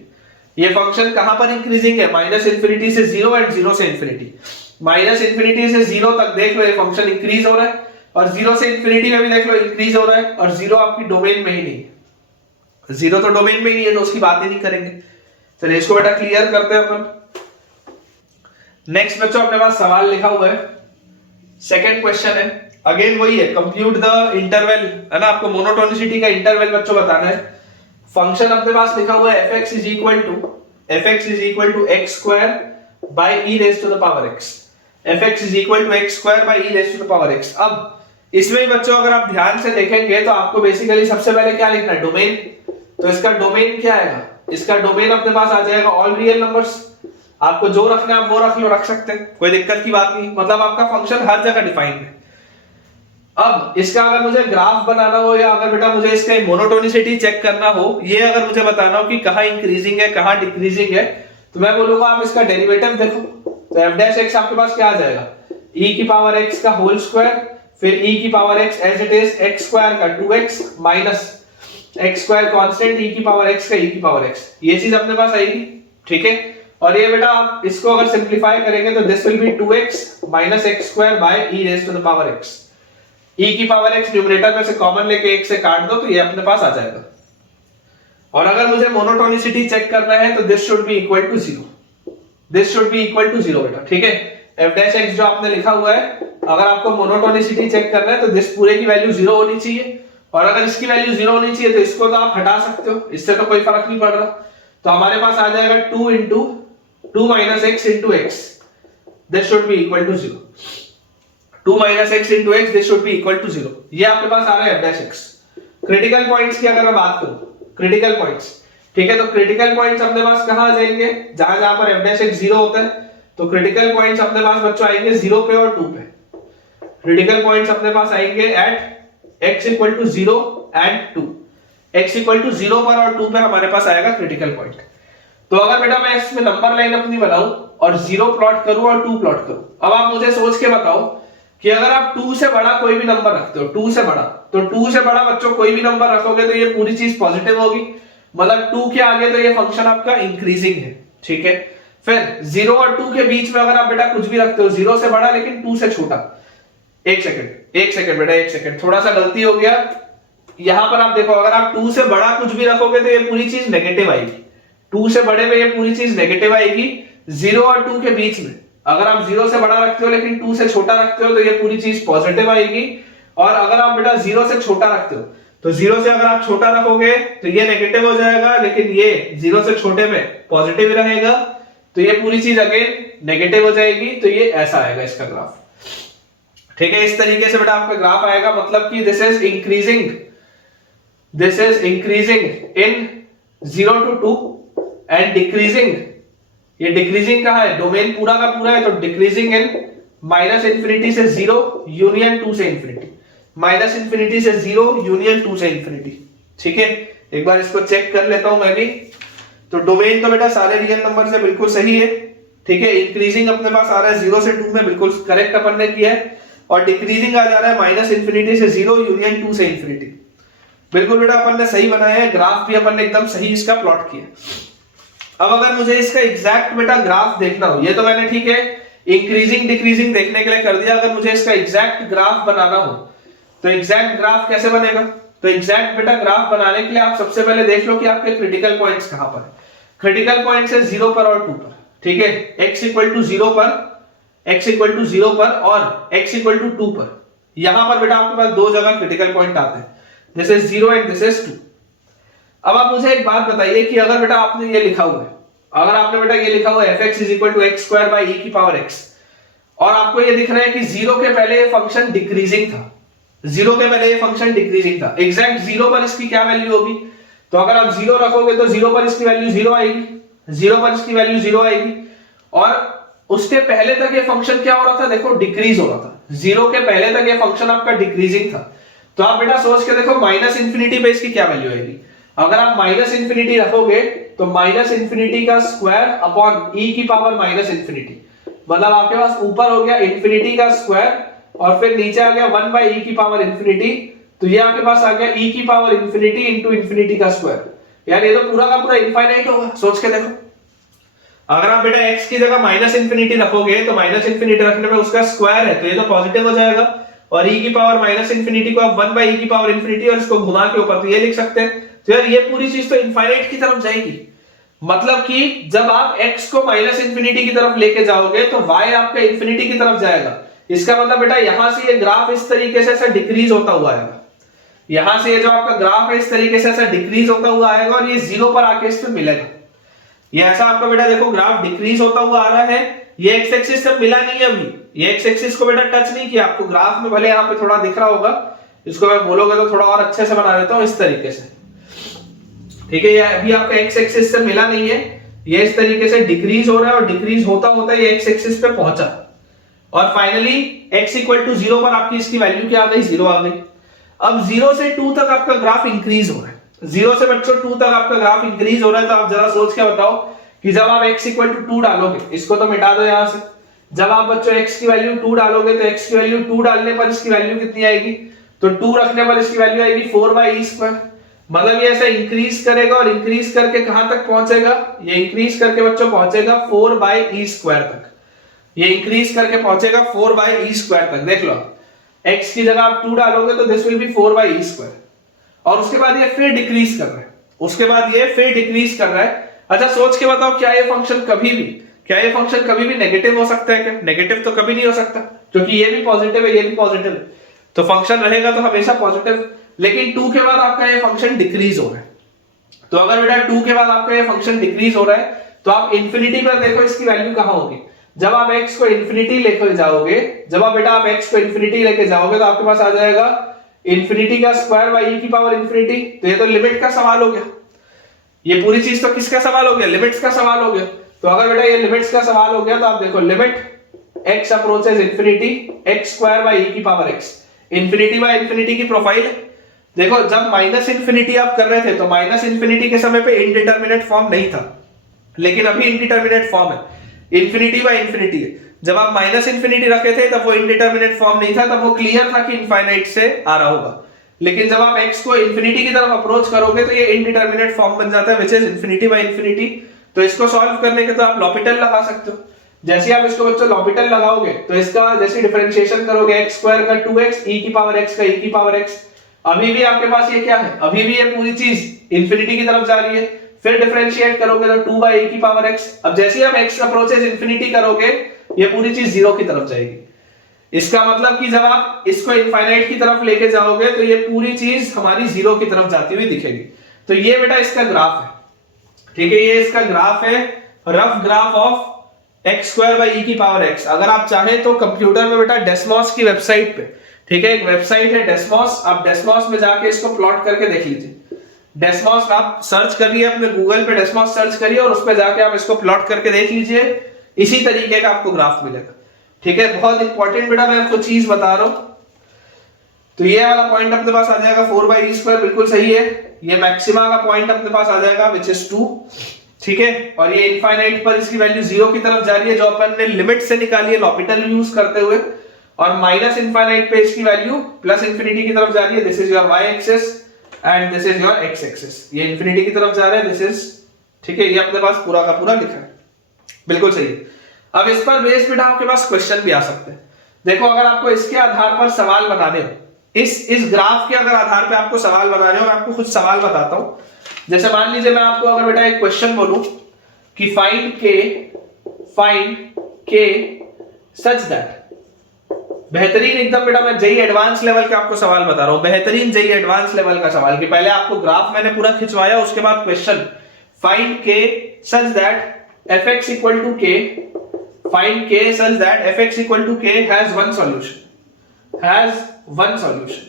ये फंक्शन कहां पर इंक्रीजिंग है, -∞ से 0 एंड 0 से इन्फिनिटी। -∞ से 0 तक देख लो ये फंक्शन इंक्रीज हो रहा है और 0 से इन्फिनिटी में भी देख लो इंक्रीज हो रहा है और 0 आपकी डोमेन में ही नहीं है। 0 तो डोमेन में ही नहीं है तो उसकी बात ही नहीं करेंगे। चलिए इसको बेटा क्लियर करते हैं अपन। नेक्स्ट बच्चों अपने पास सवाल लिखा हुआ है, सेकंड क्वेश्चन है, अगेन वही है, कंप्यूट द इंटरवल, है ना। आपको मोनोटोनिसिटी का इंटरवल बच्चों बताना है। फंक्शन अपने पास लिखा हुआ है fx is equal to x square by e raise to the power x। fx is equal to x square by e raise to the power x। अब इसमें बच्चों अगर आप ध्यान से देखेंगे तो आपको बेसिकली सबसे पहले क्या लिखना है, डोमेन। तो इसका डोमेन क्या आएगा, इसका डोमेन अपने पास आ जाएगा ऑल रियल नंबर्स। आपको जो रखना है आप वो रख लो, रख सकते हैं, कोई दिक्कत की बात नहीं। मतलब आपका फंक्शन हर जगह डिफाइंड है। अब इसका अगर मुझे ग्राफ बनाना हो या अगर बेटा मुझे इसका मोनोटोनिसिटी चेक करना हो, ये अगर मुझे बताना हो कि कहां इंक्रीजिंग है कहां डिक्रीजिंग है, तो मैं बोलूंगा आप इसका डेरिवेटिव देखो। तो f' आपके पास क्या आ जाएगा, e की पावर x का होल स्क्वायर फिर e की power x as it is x square का 2x minus x square constant e की पावर x का e की पावर x, ये चीज अपने पास आएगी, ठीक है। और ये बेटा आप इसको अगर सिंपलीफाई करेंगे तो this will be 2x minus x square by e raise to the power x। e की पावर x न्यूमरेटर में से कॉमन लेके 1 से काट दो तो ये अपने पास आ जाएगा। और अगर मुझे मोनोटोनिसिटी चेक करना है तो this should be equal to 0, this should be equal to 0 बेटा, ठीक है। f' जो आपने लिखा हुआ है, अगर आपको मोनोटोनिसिटी चेक करना है तो दिस पूरे की वैल्यू 0 होनी चाहिए और अगर इसकी वैल्यू 0 होनी चाहिए तो इसको तो आप हटा सकते हो, इससे तो कोई फर्क नहीं पड़ रहा। तो हमारे पास आ जाएगा 2 into 2 minus x into x, this should be equal to 0। 2 minus x into x, this should be equal to 0। ये आपके पास आ रहा है f'। क्रिटिकल पॉइंट्स की अगर मैं बात करूं, क्रिटिकल पॉइंट्स, ठीक है। तो क्रिटिकल पॉइंट्स अपने पास कहां आ जाएंगे, जहां जहां पर f' 0 होता है। तो क्रिटिकल पॉइंट्स अपने पास बच्चों आएंगे 0 पे और 2 पे। क्रिटिकल पॉइंट्स अपने पास आएंगे at x equal to 0 and 2। x equal to 0 पर और 2 पे हमारे पास आएगा क्रिटिकल पॉइंट। तो अगर बेटा मैं इसमें नंबर लाइन अपनी बनाऊं और 0 प्लॉट करूं और 2 प्लॉट करूं, अब आप मुझे सोच के बताओ कि अगर आप 2 से बड़ा कोई भी नंबर रखते हो, 2 से बड़ा, तो 2 से बड़ा बच्चों कोई भी नंबर रखोगे तो ये पूरी चीज पॉजिटिव होगी, मतलब 2 के आगे तो ये फंक्शन आपका इंक्रीजिंग है, ठीक है। फिर 0 और 2 के बीच में अगर आप बेटा कुछ भी रखते हो, 0 से बड़ा लेकिन 2 से छोटा, एक सेकंड बेटा, एक सेकंड, थोड़ा सा गलती हो गया। यहां पर आप देखो, अगर आप 2 से बड़ा कुछ भी रखोगे तो ये पूरी चीज नेगेटिव आएगी। 2 से बड़े में ये पूरी चीज नेगेटिव आएगी। 0 और 2 के बीच में अगर आप 0 से बड़ा रखते हो लेकिन 2 से छोटा रखते हो तो ये पूरी चीज पॉजिटिव आएगी। और अगर आप बेटा 0 से छोटा रखते हो तो 0 से अगर आप छोटा रखोगे तो ये नेगेटिव हो जाएगा, लेकिन ये 0 से छोटे में पॉजिटिव रहेगा, तो ये पूरी चीज अगेन नेगेटिव हो जाएगी। तो ये ऐसा आएगा इसका ग्राफ, ठीक है, इस तरीके से बेटा आपका ग्राफ आएगा, मतलब कि this is increasing in 0 to 2 and decreasing, ये डिक्रीजिंग कहाँ है, डोमेन पूरा का पूरा है, तो डिक्रीजिंग इन -∞ से 0 यूनियन 2 से इंफिनिटी, -∞ से 0 यूनियन 2 से इंफिनिटी। ठीक है, एक बार इसको चेक कर लेता हूं मैं भी। तो डोमेन तो बेटा सारे रियल नंबर से बिल्कुल सही है। ठीक है, इंक्रीजिंग अपने पास आ रहा है 0 से 2 में, बिल्कुल करेक्ट अपन ने किया है, और डिक्रीजिंग आ जा रहा है -∞ से 0 यूनियन 2 से इंफिनिटी। बिल्कुल बेटा अपन ने सही बनाया है, ग्राफ भी अपन ने एकदम सही इसका प्लॉट किया। अब अगर मुझे इसका एग्जैक्ट बेटा ग्राफ देखना हो, ये तो मैंने ठीक है इंक्रीजिंग डिक्रीजिंग देखने के लिए कर दिया, अगर मुझे इसका एग्जैक्ट ग्राफ बनाना हो तो एग्जैक्ट ग्राफ कैसे बनेगा? तो एग्जैक्ट बेटा ग्राफ बनाने के लिए आप सबसे पहले देख लो कि आपके क्रिटिकल पॉइंट्स कहां पर है। क्रिटिकल पॉइंट्स है 0 पर और 2 पर। ठीक है, x इक्वल टू 0 पर, x इक्वल टू 0 पर और x इक्वल टू 2 पर, यहां पर बेटा आपके पास दो जगह क्रिटिकल पॉइंट आते हैं, this is 0 and this is 2। अब आप मुझे एक बात बताइए कि अगर बेटा आपने ये लिखा हुआ है, अगर आपने बेटा ये लिखा हुआ है fx is equal to x² by e की पावर x, और आपको ये दिख रहा है कि 0 के पहले ये फंक्शन डिक्रीजिंग था, 0 के पहले ये फंक्शन डिक्रीजिंग था, एग्जैक्ट 0 पर इसकी क्या वैल्यू होगी? तो अगर आप 0 रखोगे तो 0 पर इसकी वैल्यू 0 आएगी, 0 पर इसकी वैल्यू 0 आएगी, और उसके पहले तक ये फंक्शन क्या हो रहा था, देखो डिक्रीज हो रहा था, 0 के पहले तक ये फंक्शन आपका डिक्रीजिंग था। तो आप बेटा सोच के देखो -∞ पे इसकी क्या वैल्यू आएगी। अगर आप -∞ रखोगे तो -∞ का स्क्वायर अपॉन e की पावर -∞, मतलब आपके पास ऊपर हो गया इंफिनिटी का स्क्वायर और फिर नीचे आ गया 1 बाई e की पावर इंफिनिटी, तो ये आपके पास आ गया e की पावर इंफिनिटी इंटू इंफिनिटी का स्क्वायर, यानी ये तो पूरा का पूरा इनफाइनाइट होगा। सोच के देखो, अगर आप बेटा x की जगह -∞ रखोगे तो -∞ रखने में उसका स्क्वायर है तो ये तो पॉजिटिव हो जाएगा, और e की पावर -∞ को आप 1 बाई e की पावर इंफिनिटी और इसको घुमा के ऊपर तो ये लिख सकते हैं। तो यार ये पूरी चीज तो इनफाइनाइट की तरफ जाएगी, मतलब कि जब आप x को -∞ की तरफ लेके जाओगे तो y आपका इंफिनिटी की तरफ जाएगा। इसका मतलब बेटा यहां से ये ग्राफ इस तरीके से ऐसा डिक्रीज होता हुआ आएगा, यहां से ये जो आपका ग्राफ है इस तरीके से ऐसा डिक्रीज होता हुआ आएगा और ये 0 पर आके इस पे मिलेगा। ये ऐसा आपका बेटा देखो ग्राफ डिक्रीज होता हुआ आ रहा है, ये एक्स एक्सिस से मिला नहीं है अभी, ये एक्स एक्सिस को बेटा टच नहीं किया। आपको ग्राफ में भले यहाँ पे थोड़ा दिख रहा होगा, इसको मैं बोलोगे तो थोड़ा और अच्छे से बना देता हूँ इस तरीके से। ठीक है, ये अभी आपका एक्स एक्सिस से मिला नहीं है, ये इस तरीके से डिक्रीज हो रहा है और डिक्रीज होता होता ये एक्स एक्सिस पे पहुंचा और फाइनली x इक्वल टू 0 पर आपकी इसकी वैल्यू क्या आ गई, 0 आ गई। अब 0 से 2 तक आपका ग्राफ इंक्रीज हो रहा है, 0 से बच्चों 2 तक आपका ग्राफ इंक्रीज हो रहा है। तो आप जरा सोच के बताओ कि जब आप x इक्वल टू 2 डालोगे, इसको तो मिटा दो यहां से, जब आप बच्चों x की वैल्यू 2 डालोगे तो x की वैल्यू 2 डालने पर इसकी वैल्यू कितनी आएगी, तो 2 रखने पर इसकी वैल्यू आएगी 4/e²। मतलब ये ऐसा इंक्रीज करेगा और इंक्रीज करके कहां तक पहुंचेगा, ये इंक्रीज करके बच्चों पहुंचेगा 4/e² तक, ये इंक्रीज करके पहुंचेगा 4/e² तक। देख लो x की जगह आप 2 डालोगे तो दिस विल बी 4/e², और उसके बाद ये फिर डिक्रीज कर रहा है, उसके बाद ये फिर डिक्रीज कर रहा है। अच्छा सोच के बताओ, क्या ये फंक्शन कभी भी नेगेटिव हो सकता है क्या? नेगेटिव तो कभी नहीं हो सकता, क्योंकि ये भी पॉजिटिव है, ये भी पॉजिटिव है, तो फंक्शन रहेगा तो हमेशा पॉजिटिव। लेकिन 2 के बाद आपका ये फंक्शन डिक्रीज हो रहा है, तो अगर बेटा 2 के बाद आपका ये फंक्शन डिक्रीज हो रहा है तो आप इंफिनिटी पर देखो इसकी वैल्यू कहां होगी। जब आप x को इंफिनिटी लेकर जाओगे, जब आप बेटा आप x को इंफिनिटी लेके जाओगे तो आपके पास आ जाएगा इंफिनिटी का स्क्वायर बाई e की पावर इंफिनिटी। तो ये तो लिमिट का सवाल हो गया, ये पूरी चीज तो किसका सवाल हो गया, लिमिट्स का सवाल हो गया। तो अगर बेटा ये लिमिट्स का सवाल हो गया तो आप देखो limit x approaches infinity x square by e की power x, infinity by infinity की प्रोफाइल है। देखो जब -∞ आप कर रहे थे तो -∞ के समय पे इनडिटरमिनेट फॉर्म नहीं था, लेकिन अभी इनडिटरमिनेट फॉर्म है, इंफिनिटी बाई इंफिनिटी है। जब आप -∞ रखे थे तब वो इनडिटरमिनेट फॉर्म नहीं था, तब वो क्लियर था कि इनफाइनाइट से आ रहा होगा। लेकिन जब आप x को इंफिनिटी की तरफ अप्रोच करोगे तो ये इनडिटरमिनेट फॉर्म बन जाता है, which is infinity by infinity. तो इसको सॉल्व करने के तो आप लॉपिटल लगा सकते हो। जैसे आप इसको बच्चों लॉपिटल लगाओगे तो इसका जैसे डिफरेंशिएशन करोगे x स्क्वायर का 2x e की पावर x का e की पावर x, अभी भी आपके पास ये क्या है, अभी भी ये पूरी चीज इंफिनिटी की तरफ जा रही है। फिर डिफरेंशिएट करोगे तो 2/e की पावर x, अब जैसे आप x अप्रोचेस इंफिनिटी करोगे ये पूरी चीज 0 की तरफ जाएगी। इसका मतलब कि जब आप इसको इनफाइनाइट की तरफ लेके जाओगे तो ये पूरी चीज हमारी 0 की तरफ जाती हुई दिखेगी। तो ये बेटा इसका ग्राफ है, ठीक है, ये इसका ग्राफ है, rough graph of x square by e की पावर एक्स। अगर आप चाहें तो कंप्यूटर में बेटा डेस्मॉस की वेबसाइट पे, ठीक है, एक वेबसाइट है डेस्मॉस, आप डेस्मॉस में जाके इसको प्लॉट करके देख लीजिए। डेस्मॉस आप सर्च करिए अपने गूगल पे, डेस्मॉस सर्च करिए और उस पर जाके आप इसको प्लॉट करके देख लीजिए, इसी तरीके का आपको ग्राफ मिलेगा। ठीक है, बहुत इंपॉर्टेंट बेटा मैं आपको चीज बता रहा हूं। तो ये वाला पॉइंट अपने पास आ जाएगा 4/e², बिल्कुल सही है। ये मैक्सिमा का पॉइंट अपने पास आ जाएगा विच इज 2, ठीक है। और ये इनफाइनाइट पर इसकी वैल्यू 0 की तरफ जा रही है, जो अपन ने लिमिट से निकाली है लॉपिटल यूज करते हुए, और माइनस इनफाइनाइट पे इसकी वैल्यू प्लस इंफिनिटी की तरफ जा रही है। This is your y axis and this is your x axis. ये इंफिनिटी की तरफ जा रहा है, दिस इज, ठीक है, ये अपने पास पूरा का पूरा लिखा है, बिल्कुल सही है। अब इस पर बेस बेटा आपके पास क्वेश्चन भी आ सकते हैं। देखो, अगर आपको इसके आधार पर सवाल बनाने हो, इस ग्राफ के अगर आधार पे आपको सवाल बनाने हो, मैं आपको कुछ सवाल बताता हूं। जैसे मान लीजिए मैं आपको अगर बेटा एक क्वेश्चन बोलूं कि फाइंड के सच दैट, बेहतरीन एकदम बेटा, मैं जेई एडवांस लेवल का आपको सवाल बता रहा हूं, बेहतरीन जेई एडवांस लेवल का सवाल, कि पहले आपको ग्राफ मैंने पूरा खिंचवाया, उसके बाद question find k such that fx equal to k, find k such that fx equal to k has one solution.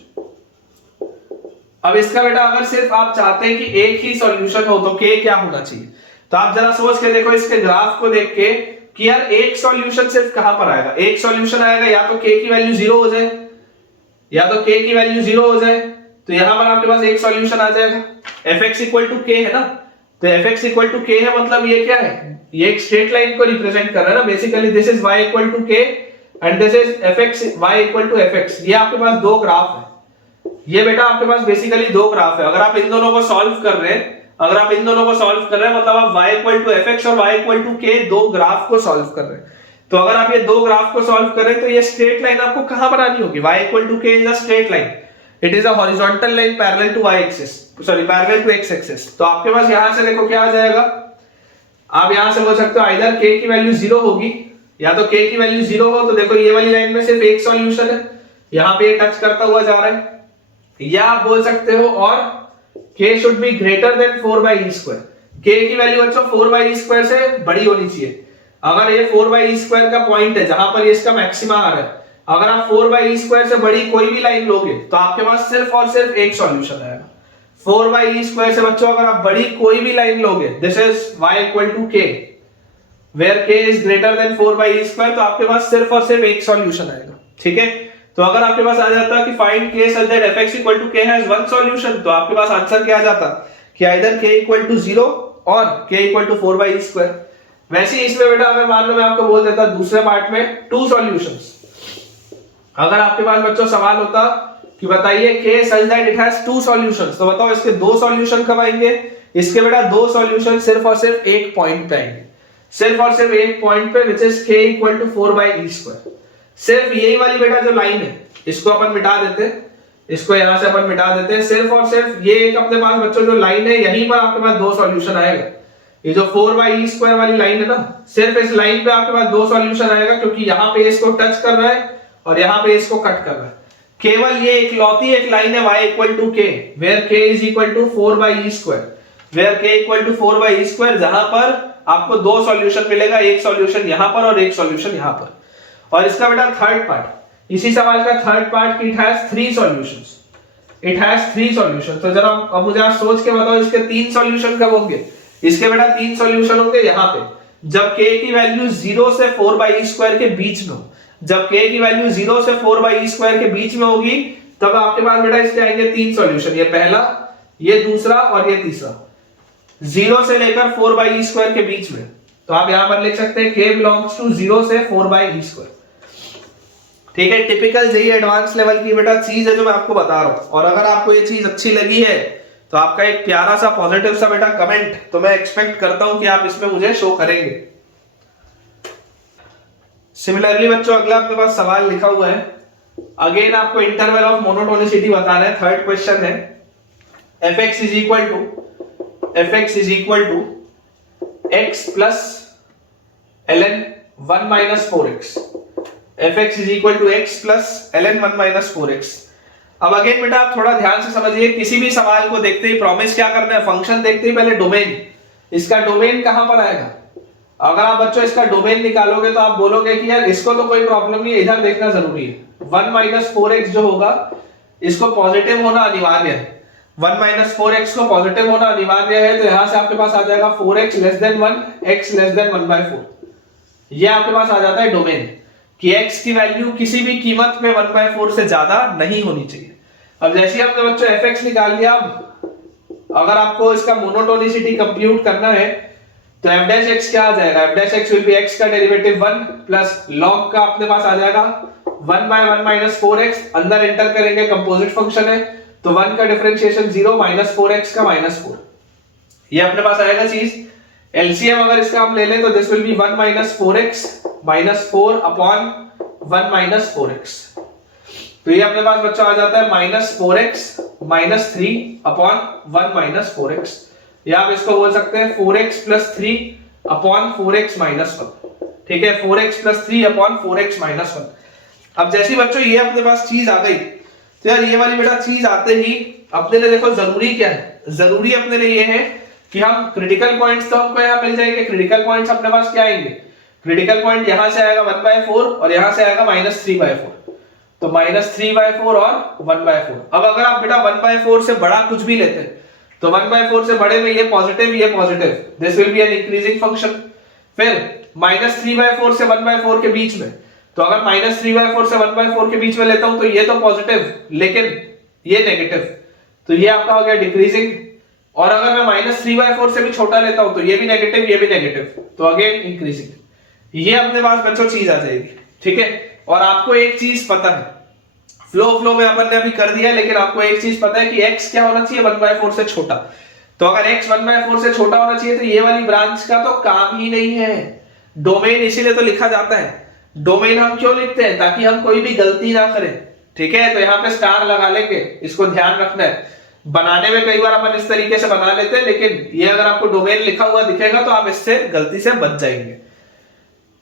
अब इसका बेटा अगर सिर्फ आप चाहते हैं कि एक ही सॉल्यूशन हो तो के क्या होना चाहिए, तो आप जरा सोच के देखो इसके ग्राफ को देख के कि यार एक सॉल्यूशन सिर्फ कहां पर आएगा। एक सॉल्यूशन आएगा या तो के की वैल्यू 0 हो जाए, या तो के की वैल्यू 0 हो जाए, तो यहां पर आपके पास एक सॉल्यूशन आ जाएगा। fx इक्वल टू के है ना, तो fx इक्वल टू के है, मतलब ये क्या है, ये एक स्ट्रेट लाइन को रिप्रेजेंट कर रहा है ना basically. This is y equal to k and this is fx, y equal to fx। ये आपके पास दो ग्राफ है, ये बेटा आपके पास बेसिकली दो ग्राफ है। अगर आप इन दोनों को सॉल्व कर रहे हैं, मतलब आप y इक्वल टू fx और y इक्वल टू k दो ग्राफ को सॉल्व कर रहे हैं। तो अगर आप ये दो ग्राफ को सॉल्व कर रहे हैं तो ये स्ट्रेट लाइन आपको कहां बनानी होगी, y equal to k is a straight line, it is a horizontal line parallel to y axis, sorry parallel to x axis. तो आपके पास यहां से देखो क्या आ जाएगा, आप यहां से बोल सकते हो आइदर k की वैल्यू 0 होगी, या तो k की वैल्यू 0 हो तो देखो ये वाली लाइन में सिर्फ एक सॉल्यूशन है, यहां पे ये टच करता हुआ जा रहा है, या आप बोल सकते हो और k should be greater than 4/e²। k की वैल्यू बच्चों 4/e² से बड़ी होनी चाहिए। अगर ये 4/e² का पॉइंट है जहां पर इसका मैक्सिमा आ रहा है, अगर आप 4/e² से बड़ी कोई भी लाइन लोगे तो आपके पास सिर्फ और सिर्फ एक सॉल्यूशन आएगा। 4/e² से बच्चों अगर आप बड़ी कोई भी लाइन लोगे, this is y equal to k where k is greater than 4/e², तो आपके पास सिर्फ और सिर्फ एक सॉल्यूशन आएगा। ठीक है, तो अगर आपके पास आ जाता कि find k such that fx equal to k has one solution, तो आपके पास आंसर क्या आ जाता कि आइदर k equal to 0 और k equal to 4/e²। वैसे ही इसमें बेटा अगर मान लो मैं आपको बोल देता दूसरे पार्ट में टू सॉल्यूशंस, अगर आपके पास बच्चों सवाल होता कि बताइए k such that it has two solutions, तो बताओ इसके दो सॉल्यूशन कब आएंगे। इसके बेटा दो सॉल्यूशन सिर्फ और सिर्फ एक पॉइंट पे आएंगे, सिर्फ और सिर्फ एक पॉइंट पे, which is k equal to 4/e²। सिर्फ यही वाली बेटा जो लाइन है इसको अपन मिटा देते, इसको यहां से अपन मिटा देते हैं, सिर्फ और सिर्फ ये एक अपने पास बच्चों जो लाइन है यहीं पर आपके पास दो सॉल्यूशन आएगा। ये जो 4/e² वाली लाइन है ना, सिर्फ इस लाइन पे आपके पास दो सॉल्यूशन आएगा, क्योंकि यहाँ पे इसको टच कर रहा है और यहाँ पे इसको कट कर रहा है। केवल ये इकलौती एक लाइन है y equal to k where k is equal to 4/e², where k equal to 4/e², जहां पर आपको दो सॉल्यूशन मिलेगा, एक सॉल्यूशन यहाँ पर और एक सॉल्यूशन यहाँ पर। और इसका बेटा थर्ड पार्ट, इसी सवाल का third part, it has three solutions, it has three solution. तो जरा अब मुझे आप सोच के बताओ इसके तीन सॉल्यूशन कब होंगे। इसके बेटा तीन सॉल्यूशन होंगे यहाँ पे जब k की वैल्यू 0 से 4/e² के बीच में हो। जब k की वैल्यू 0 से 4/e² के बीच में होगी तब आपके पास बेटा इसके आएंगे तीन सॉल्यूशन, ये पहला, ये दूसरा और ये तीसरा, 0 से लेकर 4/e² के बीच में। तो आप यहां पर लिख सकते हैं k बिलोंग्स टू 0 से 4/e²। ठीक है, टिपिकल जेईई एडवांस लेवल की बेटा चीज है जो मैं आपको बता रहा हूं। और अगर आपको ये चीज अच्छी लगी है तो आपका एक प्यारा सा पॉजिटिव सा बेटा कमेंट तो मैं एक्सपेक्ट करता हूं कि आप इसमें मुझे शो करेंगे। सिमिलरली बच्चों अगला अपने पास सवाल लिखा हुआ है, अगेन आपको इंटरवल ऑफ मोनोटोनिसिटी बताना है। थर्ड क्वेश्चन है fx is equal to x plus ln 1 minus 4x, fx is equal to x plus ln 1 minus 4x। अब अगेन बेटा आप थोड़ा ध्यान से समझिए, किसी भी सवाल को देखते ही प्रॉमिस क्या करना है, फंक्शन देखते ही पहले डोमेन, इसका डोमेन कहां पर आएगा, अगर आप बच्चों इसका डोमेन निकालोगे तो आप बोलोगे कि यार इसको तो कोई प्रॉब्लम नहीं है, इधर देखना जरूरी है। 1 माइनस 4x जो होगा इसको पॉजिटिव होना अनिवार्य है, 1 माइनस 4x को पॉजिटिव होना अनिवार्य है। तो यहां से आपके पास आ जाएगा 4x less than 1, x less than 1/4। ये आपके पास आ जाता है डोमेन कि x की वैल्यू किसी भी कीमत पे 1/4 से ज्यादा नहीं होनी चाहिए। अब जैसे ही आपने बच्चों fx निकाल लिया, अब अगर आपको इसका मोनोटोनिसिटी कंप्यूट करना है तो f डैश x क्या आ जाएगा, f dash x will B x का डेरिवेटिव 1 प्लस log का अपने पास आ जाएगा 1/1 माइनस 4x, अंदर एंटर करेंगे कंपोजिट फंक्शन है तो 1 का डिफरेंशिएशन 0 माइनस 4x का माइनस 4, ये अपने पास आएगा चीज। एलसीएम अगर इसका हम ले लें तो this will B 1 minus 4x minus 4 upon 1 minus 4x, तो ये अपने पास बच्चों आ जाता है minus 4x minus 3 upon 1 minus 4x, या आप इसको बोल सकते हैं 4x plus 3 upon 4x minus 1। ठीक है, 4x plus 3 upon 4x minus 1। अब जैसे बच्चों ये अपने पास चीज आ गई तो यार ये वाली बेटा चीज आते ही अपने लिए देखो जरूरी क्या है, जरूरी अपने लिए ये है कि हम क्रिटिकल पॉइंट्स तो हमको यहाँ मिल जाएंगे। क्रिटिकल पॉइंट्स अपने पास क्या आएंगे, क्रिटिकल पॉइंट यहां से आएगा 1/4 और यहां से आएगा माइनस 3/4, तो माइनस 3/4 और 1/4। अब अगर आप बेटा 1/4 से बड़ा कुछ भी लेते हैं तो 1/4 से बड़े में ये positive, this will be an increasing function. फिर माइनस 3/4 से 1/4 के बीच में, तो अगर माइनस 3/4 से 1/4 के बीच में लेता हूं तो ये तो पॉजिटिव लेकिन ये नेगेटिव, तो ये आपका हो गया डिक्रीजिंग। और अगर मैं माइनस 3/4 से भी छोटा लेता हूं तो ये भी नेगेटिव, ये भी नेगेटिव, तो अगेन इंक्रीजिंग। ये अपने पास बच्चों चीज आ जाएगी। ठीक है, और आपको एक चीज पता है, फ्लो में अपन ने अभी कर दिया, लेकिन आपको एक चीज पता है कि x क्या होना चाहिए 1/4 से छोटा। तो अगर x 1/4 से छोटा होना चाहिए तो ये वाली ब्रांच का तो काम ही नहीं है। डोमेन इसीलिए तो लिखा जाता है, डोमेन हम क्यों लिखते हैं, ताकि हम कोई भी गलती ना करें। ठीक है, तो यहाँ पे स्टार लगा लेंगे, इसको ध्यान रखना है। बनाने में कई बार अपन इस तरीके से बना लेते हैं, लेकिन ये अगर आपको डोमेन लिखा हुआ दिखेगा तो आप इससे गलती से बच जाएंगे।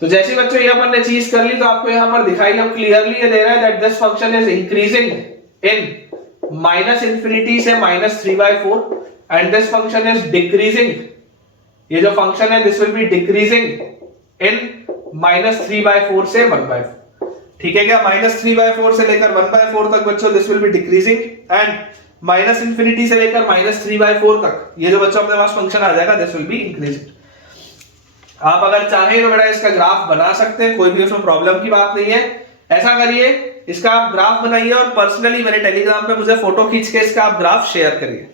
तो जैसे बच्चों ये अपन ने चीज कर ली तो आपको यहां पर दिखाई अब क्लियरली ये दे रहा है that this function is increasing in minus infinity से minus 3/4 and this function is decreasing, ये जो फंक्शन है this will be decreasing in minus 3/4 से 1/4। ठीक है क्या, माइनस 3/4 से लेकर 1/4 तक बच्चों this will be decreasing, and minus infinity से लेकर माइनस 3/4 तक ये जो बच्चों अपने पास फंक्शन आ जाएगा दिस विल बी इंक्रीजिंग। आप अगर चाहें तो बेटा इसका ग्राफ बना सकते हैं, कोई भी उसमें प्रॉब्लम की बात नहीं है। ऐसा करिए, इसका आप ग्राफ बनाइए और पर्सनली मेरे टेलीग्राम पे मुझे फोटो खींच के इसका आप ग्राफ शेयर करिए।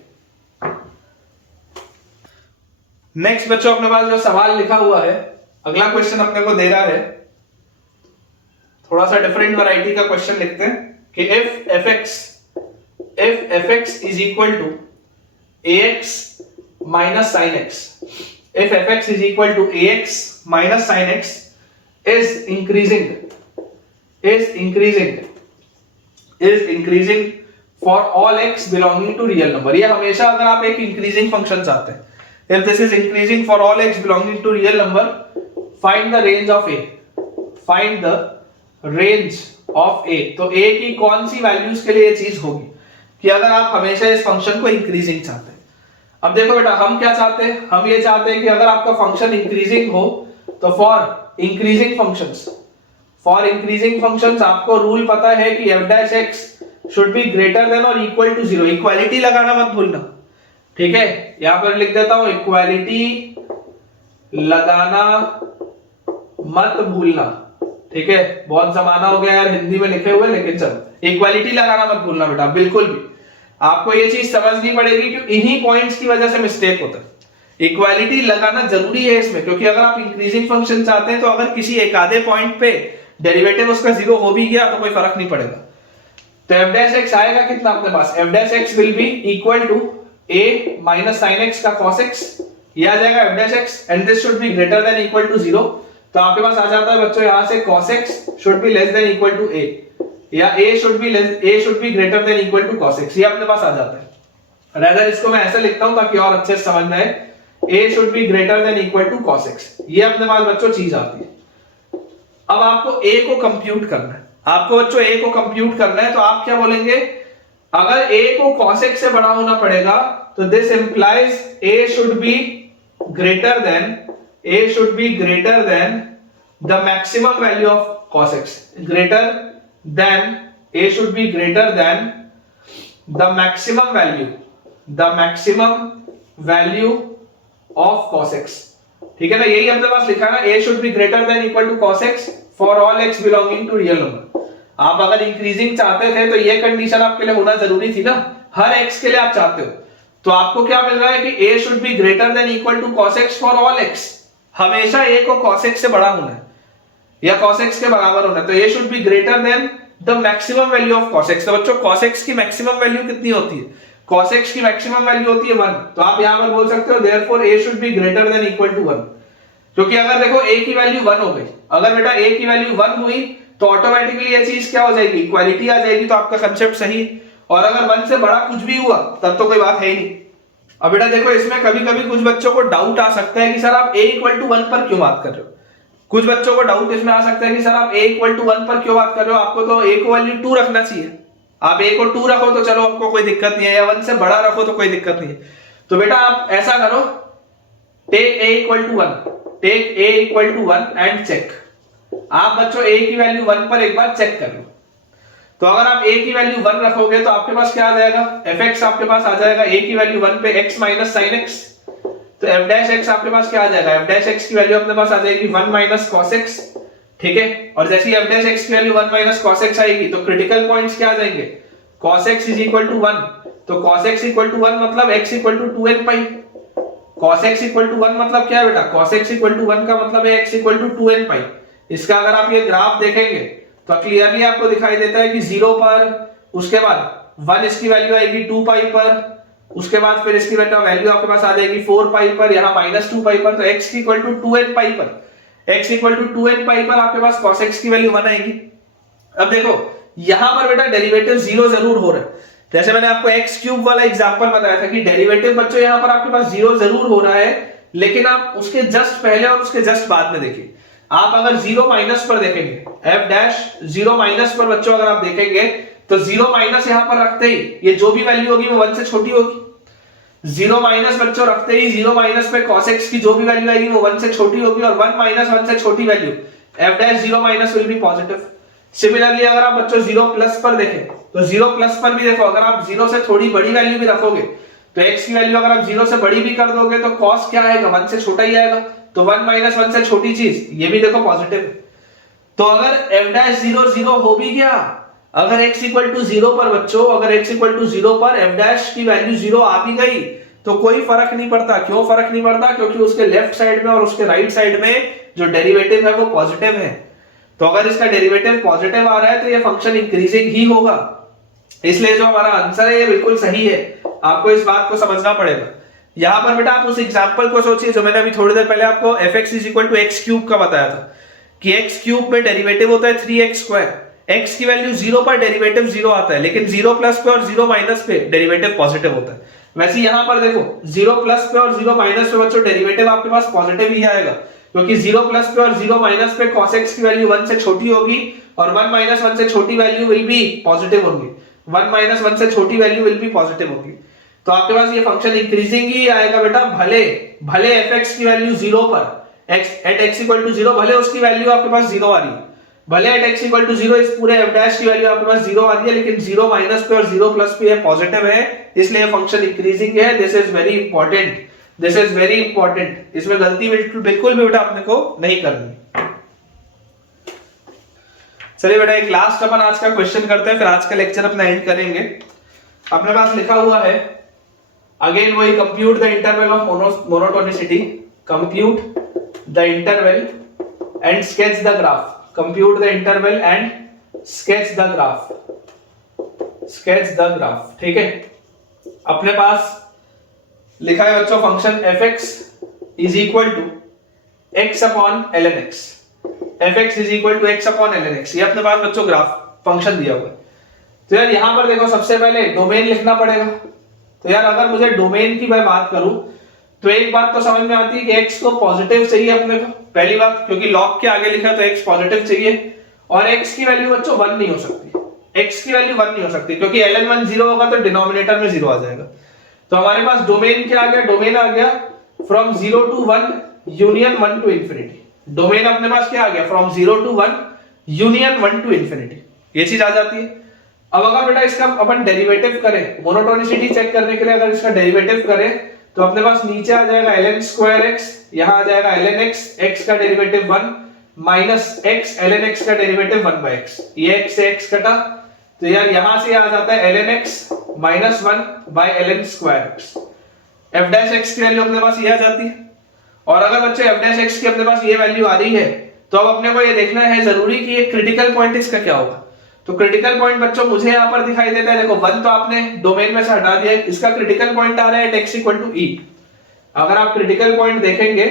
नेक्स्ट बच्चों अपने पास जो सवाल लिखा हुआ है, अगला क्वेश्चन अपने को दे रहा है, थोड़ा सा डिफरेंट वैरायटी का क्वेश्चन लिखते हैं कि if fx is equal to ax minus sin x, if fx is equal to ax minus sin x is increasing for all x belonging to real number। ये हमेशा अगर आप एक इंक्रीजिंग फंक्शन चाहते हैं, if this is increasing for all x belonging to real number, find the range of a, find the range of a। तो a की कौन सी वैल्यूज के लिए ये चीज होगी कि अगर आप हमेशा इस फंक्शन को इंक्रीजिंग चाहते हैं। अब देखो बेटा हम क्या चाहते हैं, हम ये चाहते हैं कि अगर आपका फंक्शन इंक्रीजिंग हो तो फॉर इंक्रीजिंग फंक्शंस आपको रूल पता है कि f dash x should be greater than और इक्वल टू 0। इक्वालिटी लगाना मत भूलना। ठीक है, यहां पर लिख देता हूं इक्वालिटी लगाना मत भूलना। ठीक है, बहुत जमाना हो गया यार हिंदी में लिखे हुए, लेकिन चलो इक्वालिटी लगाना मत भूलना बेटा बिल्कुल भी। आपको ये चीज समझनी पड़ेगी कि इन्हीं पॉइंट्स की वजह से मिस्टेक होता है। इक्वालिटी लगाना जरूरी है इसमें, क्योंकि अगर आप इंक्रीजिंग फंक्शन चाहते हैं तो अगर किसी एक आधे पॉइंट पे डेरिवेटिव उसका 0 हो भी गया तो कोई फर्क नहीं पड़ेगा। तो f डैश x आएगा कितना अपने पास, f dash x will be equal to a minus sin x का cos x, ये आ जाएगा f dash x and this should be greater than equal to 0। तो आपके पास आ जाता है बच्चों यहां से cos x should be less than equal to a, या a should be greater than equal to cos x, ये अपने पास आ जाता है। रेदर इसको मैं ऐसे लिखता हूं ताकि और अच्छे से समझ में आए, a should be greater than equal to cos x, ये अपने पास बच्चों चीज आती है। अब आपको a को कंप्यूट करना है, आपको बच्चों a को कंप्यूट करना है, तो आप क्या बोलेंगे, अगर a को cos x से बड़ा होना पड़ेगा तो this implies a should be greater then a should be greater than the maximum value of cos x, greater than a should be greater than the maximum value of cos x, ठीक है ना, यही अपने पास लिखा है ना, a should be greater than equal to cos x for all x belonging to real number। आप अगर इंक्रीजिंग चाहते थे तो ये कंडीशन आपके लिए होना जरूरी थी ना, हर x के लिए आप चाहते हो, तो आपको क्या मिल रहा है कि a should be greater than equal to cos x for all x, हमेशा a को cos x से बड़ा होना है या cos x के बराबर होना है, तो a should be greater than the maximum value of cos x। तो बच्चों cos x की मैक्सिमम वैल्यू कितनी होती है, cos x की मैक्सिमम वैल्यू होती है 1, तो आप यहां पर बोल सकते हो therefore a should be greater than equal to 1, क्योंकि अगर देखो a की वैल्यू 1 हो गई, अगर बेटा a की वैल्यू 1 हुई तो ऑटोमेटिकली ये चीज क्या हो जाएगी, इक्वालिटी आ जाएगी, तो आपका कंसेप्ट सही, और अगर 1 से बड़ा कुछ भी हुआ तब तो कोई बात है ही नहीं। अब बेटा देखो इसमें कभी कभी कुछ बच्चों को डाउट आ सकता है कि सर आप a इक्वल टू 1 पर क्यों बात कर रहे हो, कुछ बच्चों को डाउट इसमें आ सकता है कि सर आप a इक्वल टू 1 पर क्यों बात कर रहे हो, आपको तो a को वैल्यू 2 रखना चाहिए, आप a को 2 रखो तो चलो आपको कोई दिक्कत नहीं है, या 1 से बड़ा रखो तो कोई दिक्कत नहीं है। तो बेटा आप ऐसा करो, take a equal to 1, take a equal to 1 and check. आप बच्चों a की वैल्यू 1 पर एक बार चेक कर लो, तो अगर आप a की वैल्यू 1 रखोगे तो आपके पास क्या आ जाएगा, fx आपके पास आ जाएगा a की वैल्यू 1 पे x माइनस sin x, तो f डैश x आपके पास क्या आ जाएगा, f डैश x की वैल्यू अपने पास आ जाएगी 1 माइनस cos x, ठीक है, और जैसे ही f डैश x की वैल्यू 1 माइनस cos x आएगी तो क्रिटिकल पॉइंट्स क्या आ जाएंगे, cos x is equal to 1, तो cos x इक्वल टू 1 मतलब x equal to 2n pi, cos x equal to 1 मतलब क्या है बेटा, cos x इक्वल टू 1 का मतलब है x इक्वल टू 2n पाई। इसका अगर आप ये ग्राफ देखेंगे तो क्लियरली आपको दिखाई देता है कि 0 पर, उसके बाद 1 इसकी वैल्यू आएगी 2 पाई पर, उसके बाद फिर इसकी वैल्यू आपके पास आ जाएगी 4 पाई पर, यहाँ माइनस 2 पाई पर, तो x इक्वल टू 2n पाई पर, x इक्वल टू 2n पाई पर आपके पास cos x की वैल्यू 1 आएगी। अब देखो यहां पर बेटा डेरिवेटिव 0 जरूर हो रहा है, जैसे मैंने आपको x क्यूब वाला एग्जांपल बताया था कि डेरिवेटिव बच्चों यहां पर आपके पास 0 जरूर हो रहा है, लेकिन आप उसके जस्ट पहले और उसके जस्ट बाद में देखिए। आप अगर 0 माइनस पर देखेंगे, f डैश 0 माइनस पर बच्चों अगर आप देखेंगे तो 0 माइनस यहां पर रखते ही ये जो भी वैल्यू होगी वो 1 से छोटी होगी, 0 माइनस बच्चों रखते ही 0 माइनस पे cos x की जो भी वैल्यू आएगी वो 1 से छोटी होगी, और 1 माइनस 1 से छोटी value f dash 0 minus will be positive. Similarly अगर आप बच्चों 0 प्लस पर देखें तो 0 प्लस पर भी देखो, अगर आप 0 से थोड़ी बड़ी वैल्यू भी रखोगे तो x की वैल्यू अगर आप 0 से बड़ी भी कर दोगे तो cos क्या आएगा, 1 से छोटा ही आएगा, तो 1 माइनस 1 से छोटी चीज ये भी देखो पॉजिटिव। तो अगर f डैश 0 0 हो भी गया, अगर x इक्वल टू 0 पर बच्चों, अगर x इक्वल टू 0 पर f डैश की वैल्यू 0 आ भी गई तो कोई फर्क नहीं पड़ता। क्यों फर्क नहीं पड़ता, क्योंकि उसके लेफ्ट साइड में और उसके राइट साइड में जो डेरिवेटिव है वो पॉजिटिव है, तो अगर इसका डेरिवेटिव पॉजिटिव आ रहा है तो ये फंक्शन इंक्रीजिंग ही होगा, इसलिए जो हमारा आंसर है ये बिल्कुल सही है। आपको इस बात को समझना पड़ेगा। यहां पर बेटा आप उस एग्जांपल को सोचिए जो मैंने अभी थोड़ी देर पहले आपको fx is equal to x cube का बताया था कि x क्यूब में डेरिवेटिव होता है 3x स्क्वायर, x की वैल्यू 0 पर डेरिवेटिव 0 आता है, लेकिन 0 प्लस पे और 0 माइनस पे डेरिवेटिव पॉजिटिव होता है। वैसे यहां पर देखो 0 प्लस पे और 0 माइनस पे बच्चों डेरिवेटिव आपके पास पॉजिटिव ही आएगा, क्योंकि 0 प्लस पे और 0 माइनस पे cos x की वैल्यू 1 से छोटी होगी और 1 माइनस 1 से छोटी वैल्यू विल बी पॉजिटिव होगी, 1 माइनस 1 से छोटी वैल्यू विल बी पॉजिटिव होगी, तो आपके पास ये फंक्शन इंक्रीजिंग ही आएगा बेटा। भले fx की वैल्यू 0 पर एट x इक्वल टू 0 भले उसकी वैल्यू आपके पास 0 आ रही है, भले एट x इक्वल टू 0 इस पूरे f डैश की वैल्यू आपके पास 0 आ रही है, लेकिन 0 माइनस पे और 0 प्लस पे ये पॉजिटिव है, इसलिए फंक्शन इंक्रीजिंग है। This is very important, this is very important, इसमें गलती बिल्कुल भी बेटा अपने को नहीं करनी। चलिए बेटा एक लास्ट अपन आज का क्वेश्चन करते हैं, फिर आज का लेक्चर अपना एंड करेंगे। अपने पास लिखा हुआ है अगेन वही, compute the interval of monotonicity, compute the interval and sketch the graph, compute the interval and sketch the graph, sketch the graph, ठीक है। अपने पास लिखा है बच्चों function fx is equal to x upon ln x, fx is equal to x upon ln x, ये अपने पास बच्चों ग्राफ फंक्शन दिया हुआ है। तो यार यहां पर देखो सबसे पहले डोमेन लिखना पड़ेगा, तो यार अगर मुझे डोमेन की मैं बात करूं तो एक बात तो समझ में आती है कि x को पॉजिटिव चाहिए अपने को, पहली बात, क्योंकि लॉग के आगे लिखा है तो x पॉजिटिव चाहिए, और x की वैल्यू बच्चों 1 नहीं हो सकती, x की वैल्यू 1 नहीं हो सकती, क्योंकि ln1 0 होगा तो डिनोमिनेटर में 0 आ जाएगा। तो हमारे पास डोमेन क्या आ गया, डोमेन आ गया from 0 to 1 union 1 to infinity. Domain अपने पास क्या आ गया, from 0 to 1 union 1 to infinity, ये चीज आ जाती है। अब अगर बेटा इसका अपन डेरिवेटिव करें, मोनोटोनिसिटी चेक करने के लिए अगर इसका डेरिवेटिव करें तो अपने पास नीचे आ जाएगा ln स्क्वायर x, यहां आ जाएगा ln x, x का derivative 1 minus x ln x का डेरिवेटिव 1 बाय x, ये x से x कटा तो यार यहां से आ जाता है ln x minus 1 by ln square x। f dash x की वैल्यू अपने पास ये आ जाती है। और अगर बच्चे f डैश x की अपने पास ये वैल्यू आ रही है तो अब अपने को ये देखना है जरूरी कि ये क्रिटिकल पॉइंट इसका क्या होगा। तो क्रिटिकल पॉइंट बच्चों मुझे यहां पर दिखाई देता है, देखो 1 तो आपने डोमेन में से हटा दिया, इसका क्रिटिकल पॉइंट आ रहा है x इक्वल टू e। अगर आप क्रिटिकल पॉइंट देखेंगे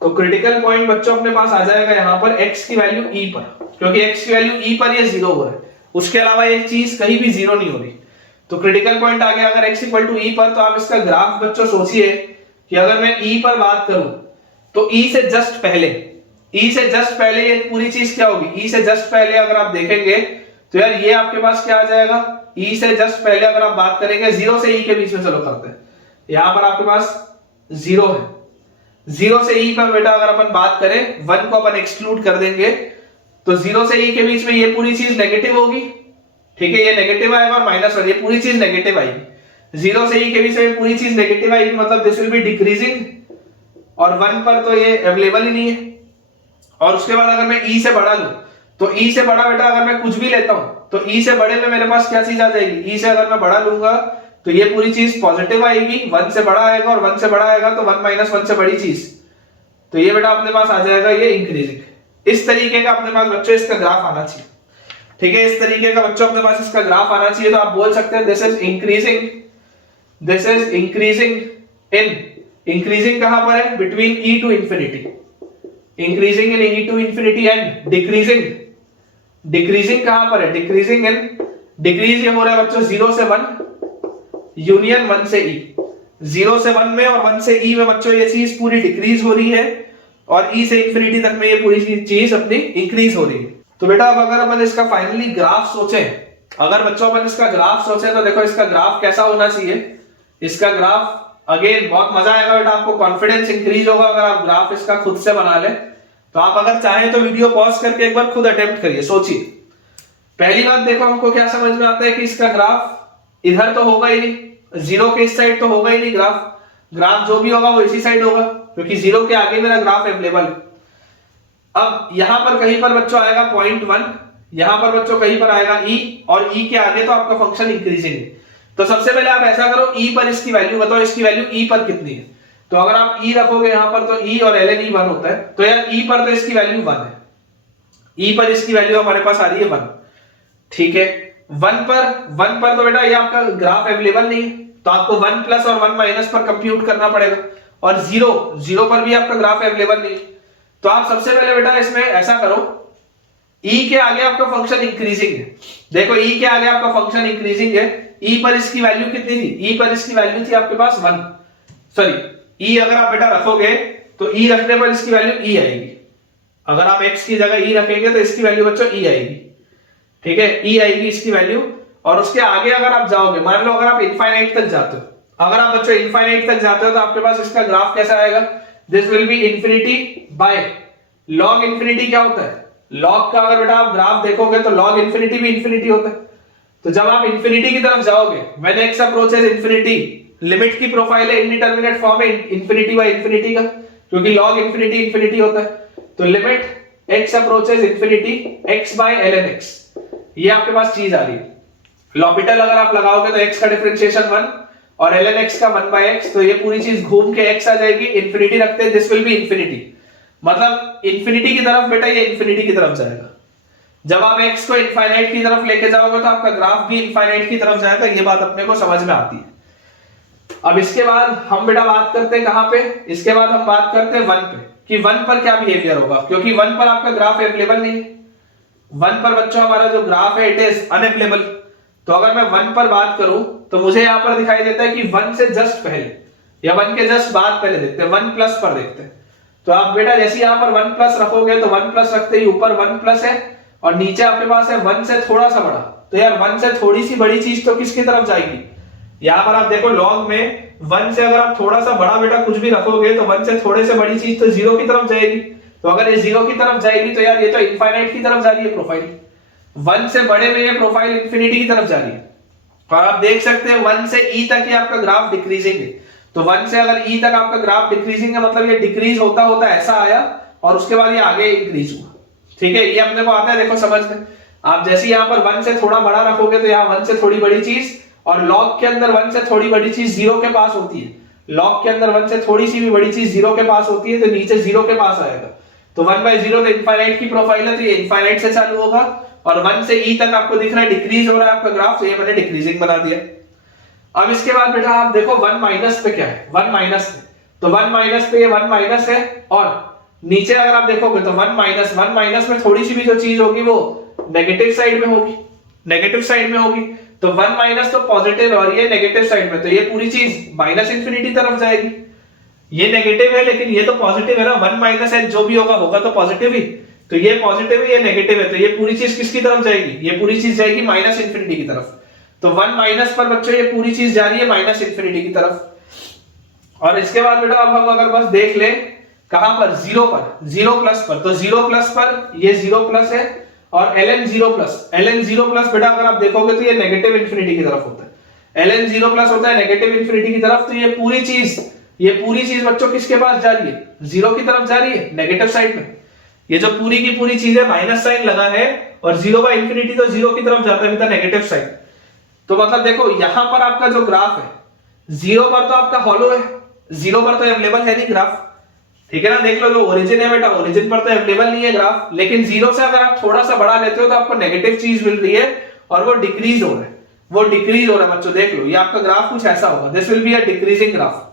तो क्रिटिकल पॉइंट बच्चों अपने पास आ जाएगा यहां पर x की वैल्यू e पर, क्योंकि x की वैल्यू e पर ये 0 हो रहा है, उसके अलावा ये चीज कहीं भी 0 नहीं हो रही। तो क्रिटिकल पॉइंट आ गया अगर x इक्वल टू e पर, तो आप इसका ग्राफ बच्चों सोचिए कि अगर मैं e पर बात करूं तो e से जस्ट पहले ये पूरी चीज क्या होगी, e से जस्ट पहले अगर आप देखेंगे तो यार ये आपके पास क्या आ जाएगा, e से जस्ट पहले अगर आप बात करेंगे 0 से e के बीच में, चलो करते हैं, यहां पर आपके पास 0 है, 0 से e पर बेटा अगर अपन बात करें 1 को अपन एक्सक्लूड कर देंगे तो 0 से e के बीच में ये पूरी चीज नेगेटिव होगी, ठीक है, ये नेगेटिव आएगा और माइनस 1, ये पूरी चीज नेगेटिव आएगी। 0 से e के बीच में पूरी चीज नेगेटिव आएगी, मतलब दिस विल बी डिक्रीजिंग, और 1 पर तो ये अवेलेबल ही नहीं है। और उसके बाद अगर मैं e से बड़ा लूं तो e से बड़ा बेटा अगर मैं कुछ भी लेता हूं तो e से बड़े में मेरे पास क्या चीज आ जाएगी, e से अगर मैं बड़ा लूंगा तो ये पूरी चीज पॉजिटिव आएगी, 1 से बड़ा आएगा, और 1 से बड़ा आएगा तो 1 माइनस 1 से बड़ी चीज, तो ये बेटा अपने पास आ जाएगा ये इंक्रीजिंग। इस तरीके का अपने पास बच्चों इसका ग्राफ आना चाहिए, ठीक है, इस तरीके का बच्चों अपने पास इसका ग्राफ आना चाहिए। तो आप बोल सकते हैं दिस इज इंक्रीजिंग कहां पर है, between e to infinity, increasing in e to infinity and decreasing कहां पर है, डिक्रीज ये हो रहा है बच्चों 0 से 1 यूनियन 1 से e, 0 से 1 में और 1 से e में बच्चों ये चीज पूरी डिक्रीज हो रही है, और e से इंफिनिटी तक में ये पूरी चीज अपनी इंक्रीज हो रही है। तो बेटा अब अगर अपन इसका फाइनली ग्राफ सोचें, अगर बच्चों अपन इसका ग्राफ सोचें तो देखो इसका ग्राफ कैसा होना चाहिए, इसका ग्राफ अगेन बहुत मजा आएगा बेटा, आपको कॉन्फिडेंस इंक्रीज होगा अगर आप ग्राफ इसका खुद से बना ले। तो आप अगर चाहें तो वीडियो पॉज करके एक बार खुद अटेम्प्ट करिए, सोचिए। पहली बात देखो हमको क्या समझ में आता है कि इसका ग्राफ इधर तो होगा ही नहीं, 0 के इस साइड तो होगा ही नहीं, ग्राफ जो भी होगा वो इसी साइड होगा, क्योंकि 0 के आगे मेरा ग्राफ अवेलेबल है। अब यहां पर कहीं पर बच्चों आएगा 0.1, यहां पर बच्चों कहीं पर आएगा e, और e के आगे तो आपका फंक्शन इंक्रीजिंग है। तो सबसे पहले आप ऐसा करो, e पर इसकी वैल्यू बताओ, इसकी वैल्यू e पर कितनी है। तो अगर आप e रखोगे यहां पर तो e और ln e 1 होता है, तो यार e पर तो इसकी वैल्यू 1 है, e पर इसकी वैल्यू हमारे पास आ रही है 1, ठीक है। 1 पर तो बेटा ये आपका ग्राफ अवेलेबल नहीं है, तो आपको 1 प्लस और 1 माइनस पर कंप्यूट करना पड़ेगा, और 0 पर भी आपका ग्राफ अवेलेबल नहीं है। तो आप सबसे पहले बेटा इसमें ऐसा करो, e के आगे आपका फंक्शन इंक्रीजिंग है, देखो e के आगे आपका फंक्शन इंक्रीजिंग है, e पर इसकी वैल्यू कितनी थी, e पर इसकी वैल्यू थी आपके पास 1, सॉरी e अगर आप बेटा रखोगे तो e रखने पर इसकी वैल्यू e आएगी, अगर आप x की जगह e रखेंगे तो इसकी वैल्यू बच्चों e आएगी, ठीक है, e आएगी इसकी वैल्यू। और उसके आगे अगर आप जाओगे, मान लो अगर आप इनफाइनाइट तक जाते हो, अगर आप बच्चों इनफाइनाइट तक जाते हो तो आपके पास इसका ग्राफ कैसा आएगा, this will B infinity by log infinity. क्या होता है लॉग का, अगर बेटा आप ग्राफ देखोगे तो लॉग इंफिनिटी भी इंफिनिटी होता है। तो जब आप इंफिनिटी की तरफ जाओगे, when x approaches infinity, limit की प्रोफाइल है इंडिटरमिनेट फॉर्म है इंफिनिटी बाय इंफिनिटी का, क्योंकि लॉग इंफिनिटी इंफिनिटी होता है। तो limit x approaches infinity x by ln x, ये आपके पास चीज आ रही है। लॉपिटल अगर आप लगाओगे तो x का डिफरेंशिएशन 1 और ln x का 1 बाय x, तो ये पूरी चीज घूम के x आ जाएगी, इंफिनिटी रखते हैं, दिस विल बी इंफिनिटी, मतलब इंफिनिटी की तरफ बेटा ये इंफिनिटी की तरफ जाएगा। जब आप x को इनफाइनाइट की तरफ लेके जाओगे तो आपका ग्राफ भी इनफाइनाइट की तरफ जाएगा, ये बात अपने को समझ में आती है। अब इसके बाद हम बेटा बात करते हैं कहां पे, इसके बाद हम बात करते हैं 1 पे, कि 1 पर क्या बिहेवियर होगा, क्योंकि 1 पर आपका ग्राफ अवेलेबल नहीं है। 1 पर बच्चों हमारा जो ग्राफ है इट इज अनअवेलेबल। तो अगर मैं 1 पर बात करूं तो मुझे यहां पर दिखाई देता है कि 1 से जस्ट पहले या 1 के जस्ट बाद पहले देखते हैं, 1 प्लस पर देखते हैं। तो आप बेटा जैसे यहां पर 1 प्लस रखोगे तो 1 प्लस रखते ही ऊपर 1 प्लस है और नीचे आपके पास है 1 से थोड़ा सा बड़ा, तो यार 1 से थोड़ी सी बड़ी चीज तो किसकी तरफ जाएगी, यहाँ पर आप देखो लॉग में 1 से अगर आप थोड़ा सा बड़ा बेटा कुछ भी रखोगे तो 1 से थोड़े से बड़ी चीज तो 0 की तरफ जाएगी। तो अगर ये 0 की तरफ जाएगी तो यार ये तो इनफाइनाइट की तरफ जा रही है प्रोफाइल। 1 से बड़े में ये प्रोफाइल इंफिनिटी की तरफ जा रही है। और आप देख सकते हैं 1 से ई तक ही आपका ग्राफ डिक्रीजिंग है। तो 1 से अगर ई तक आपका ग्राफ डिक्रीजिंग है मतलब ये डिक्रीज होता होता ऐसा आया और उसके बाद ये आगे इंक्रीज हुआ। ठीक है, ये अपने को आता है देखो समझ में। आप जैसे यहाँ पर 1 से थोड़ा बड़ा रखोगे तो यहाँ 1 से थोड़ी बड़ी चीज, और लॉग के अंदर 1 से थोड़ी बड़ी चीज 0 के पास होती है। लॉग के अंदर 1 से थोड़ी सी भी बड़ी चीज 0 के पास होती है तो नीचे 0 के पास आएगा। तो 1/0 तो इनफाइनाइट की प्रोफाइल है तो ये इनफाइनाइट से चालू होगा। और 1 से ई तक आपको दिख रहा है डिक्रीज हो रहा है आपका ग्राफ, तो ये मैंने डिक्रीजिंग बना दिया। अब इसके बाद बेटा आप देखो 1 माइनस पे क्या है, 1 माइनस पे, तो 1 माइनस पे ये 1 माइनस है, और नीचे अगर आप देखोगे तो 1 माइनस में थोड़ी सी भी जो चीज होगी वो नेगेटिव साइड में होगी, नेगेटिव साइड में होगी। तो 1 माइनस तो पॉजिटिव और ये नेगेटिव साइड में, तो ये पूरी चीज माइनस इंफिनिटी तरफ जाएगी। ये नेगेटिव है लेकिन ये तो पॉजिटिव है ना, 1 माइनस है जो भी होगा तो पॉजिटिव ही। तो ये पॉजिटिव है ये नेगेटिव है, तो ये पूरी चीज किसकी तरफ जाएगी, ये पूरी चीज जाएगी माइनस इंफिनिटी की तरफ। तो 1 माइनस पर बच्चों ये पूरी चीज जा रही है माइनस इंफिनिटी की तरफ। और इसके बाद बेटा अब हम अगर बस देख ले कहां पर, 0 पर, 0 प्लस पर, तो 0 प्लस पर ये 0 प्लस है और ln 0 प्लस बेटा अगर आप देखोगे तो ये नेगेटिव इंफिनिटी की तरफ होता है। ln 0 प्लस होता है नेगेटिव इंफिनिटी की तरफ। तो ये पूरी चीज बच्चों किसके पास जा रही है, 0 की तरफ जा रही है, नेगेटिव साइड में। ये जो पूरी की पूरी चीज है माइनस साइन लगा है और 0/इंफिनिटी तो 0 की तरफ जाता है बेटा नेगेटिव साइड। तो मतलब देखो यहां पर आपका जो ग्राफ है 0 पर तो आपका हॉलो है, 0 पर तो अवेलेबल है नहीं ग्राफ। ठीक है ना, देख लो जो ओरिजिन है बेटा ओरिजिन पर तो अवेलेबल नहीं है ग्राफ, लेकिन 0 से अगर आप थोड़ा सा बड़ा लेते हो तो आपको नेगेटिव चीज मिल रही है और वो डिक्रीज हो रहा है, वो डिक्रीज हो रहा है बच्चों। देख लो ये आपका ग्राफ कुछ ऐसा होगा, this will be a decreasing graph.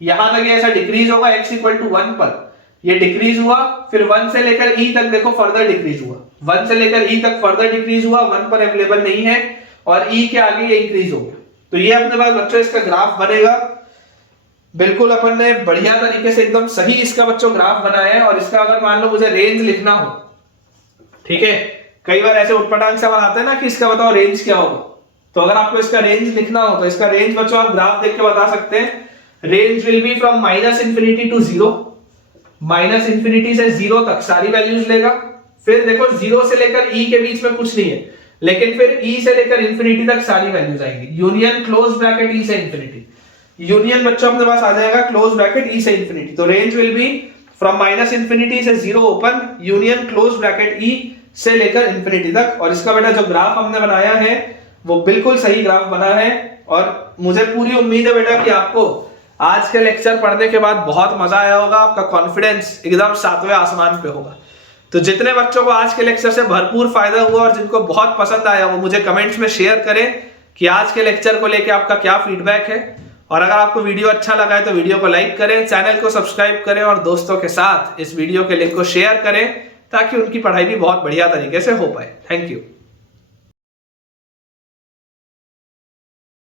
यहां तक ये ऐसा डिक्रीज होगा x = 1 पर, ये डिक्रीज हुआ, फिर 1 से लेकर e तक देखो फर्दर डिक्रीज हुआ, 1 से लेकर e तक फर्दर डिक्रीज हुआ, 1 पर अवेलेबल नहीं है और e के आगे ये इंक्रीज हो गया। तो ये अपने पास बच्चों इसका ग्राफ बनेगा। बिल्कुल अपन ने बढ़िया तरीके से एकदम सही इसका बच्चों ग्राफ बनाया है। और इसका अगर मान लो मुझे रेंज लिखना हो, ठीक है, कई बार ऐसे उटपटांग सवाल आते हैं ना कि इसका बताओ रेंज क्या होगा। तो अगर आपको इसका रेंज लिखना हो तो इसका रेंज बच्चों आप ग्राफ देख के बता सकते हैं। Range will be from -minus infinity to 0, -minus infinity से 0 तक सारी वैल्यूज लेगा। फिर देखो 0 से लेकर e के बीच में कुछ नहीं है, लेकिन फिर e से लेकर इंफिनिटी तक सारी वैल्यूज आएंगी। यूनियन क्लोज ब्रैकेट e से इंफिनिटी, यूनियन बच्चों अपने पास आ जाएगा क्लोज ब्रैकेट e से इंफिनिटी। तो range will be from -infinity से 0 open, union close bracket e से लेकर इंफिनिटी तक। और इसका बेटा जो ग्राफ हमने बनाया है वो बिल्कुल सही ग्राफ बना है। और मुझे पूरी उम्मीद है बेटा कि आपको आज के लेक्चर पढ़ने के बाद बहुत मजा आया होगा, आपका कॉन्फिडेंस एकदम 7वें आसमान पे होगा। तो जितने बच्चों को आज के लेक्चर से भरपूर फायदा हुआ और जिनको बहुत पसंद आया वो मुझे कमेंट्स में शेयर करें कि आज के लेक्चर को लेके आपका क्या फीडबैक है। और अगर आपको वीडियो अच्छा लगा है तो वीडियो को लाइक करें, चैनल को सब्सक्राइब करें और दोस्तों के साथ इस वीडियो के लिंक को शेयर करें ताकि उनकी पढ़ाई भी बहुत बढ़िया तरीके से हो पाए। Thank you.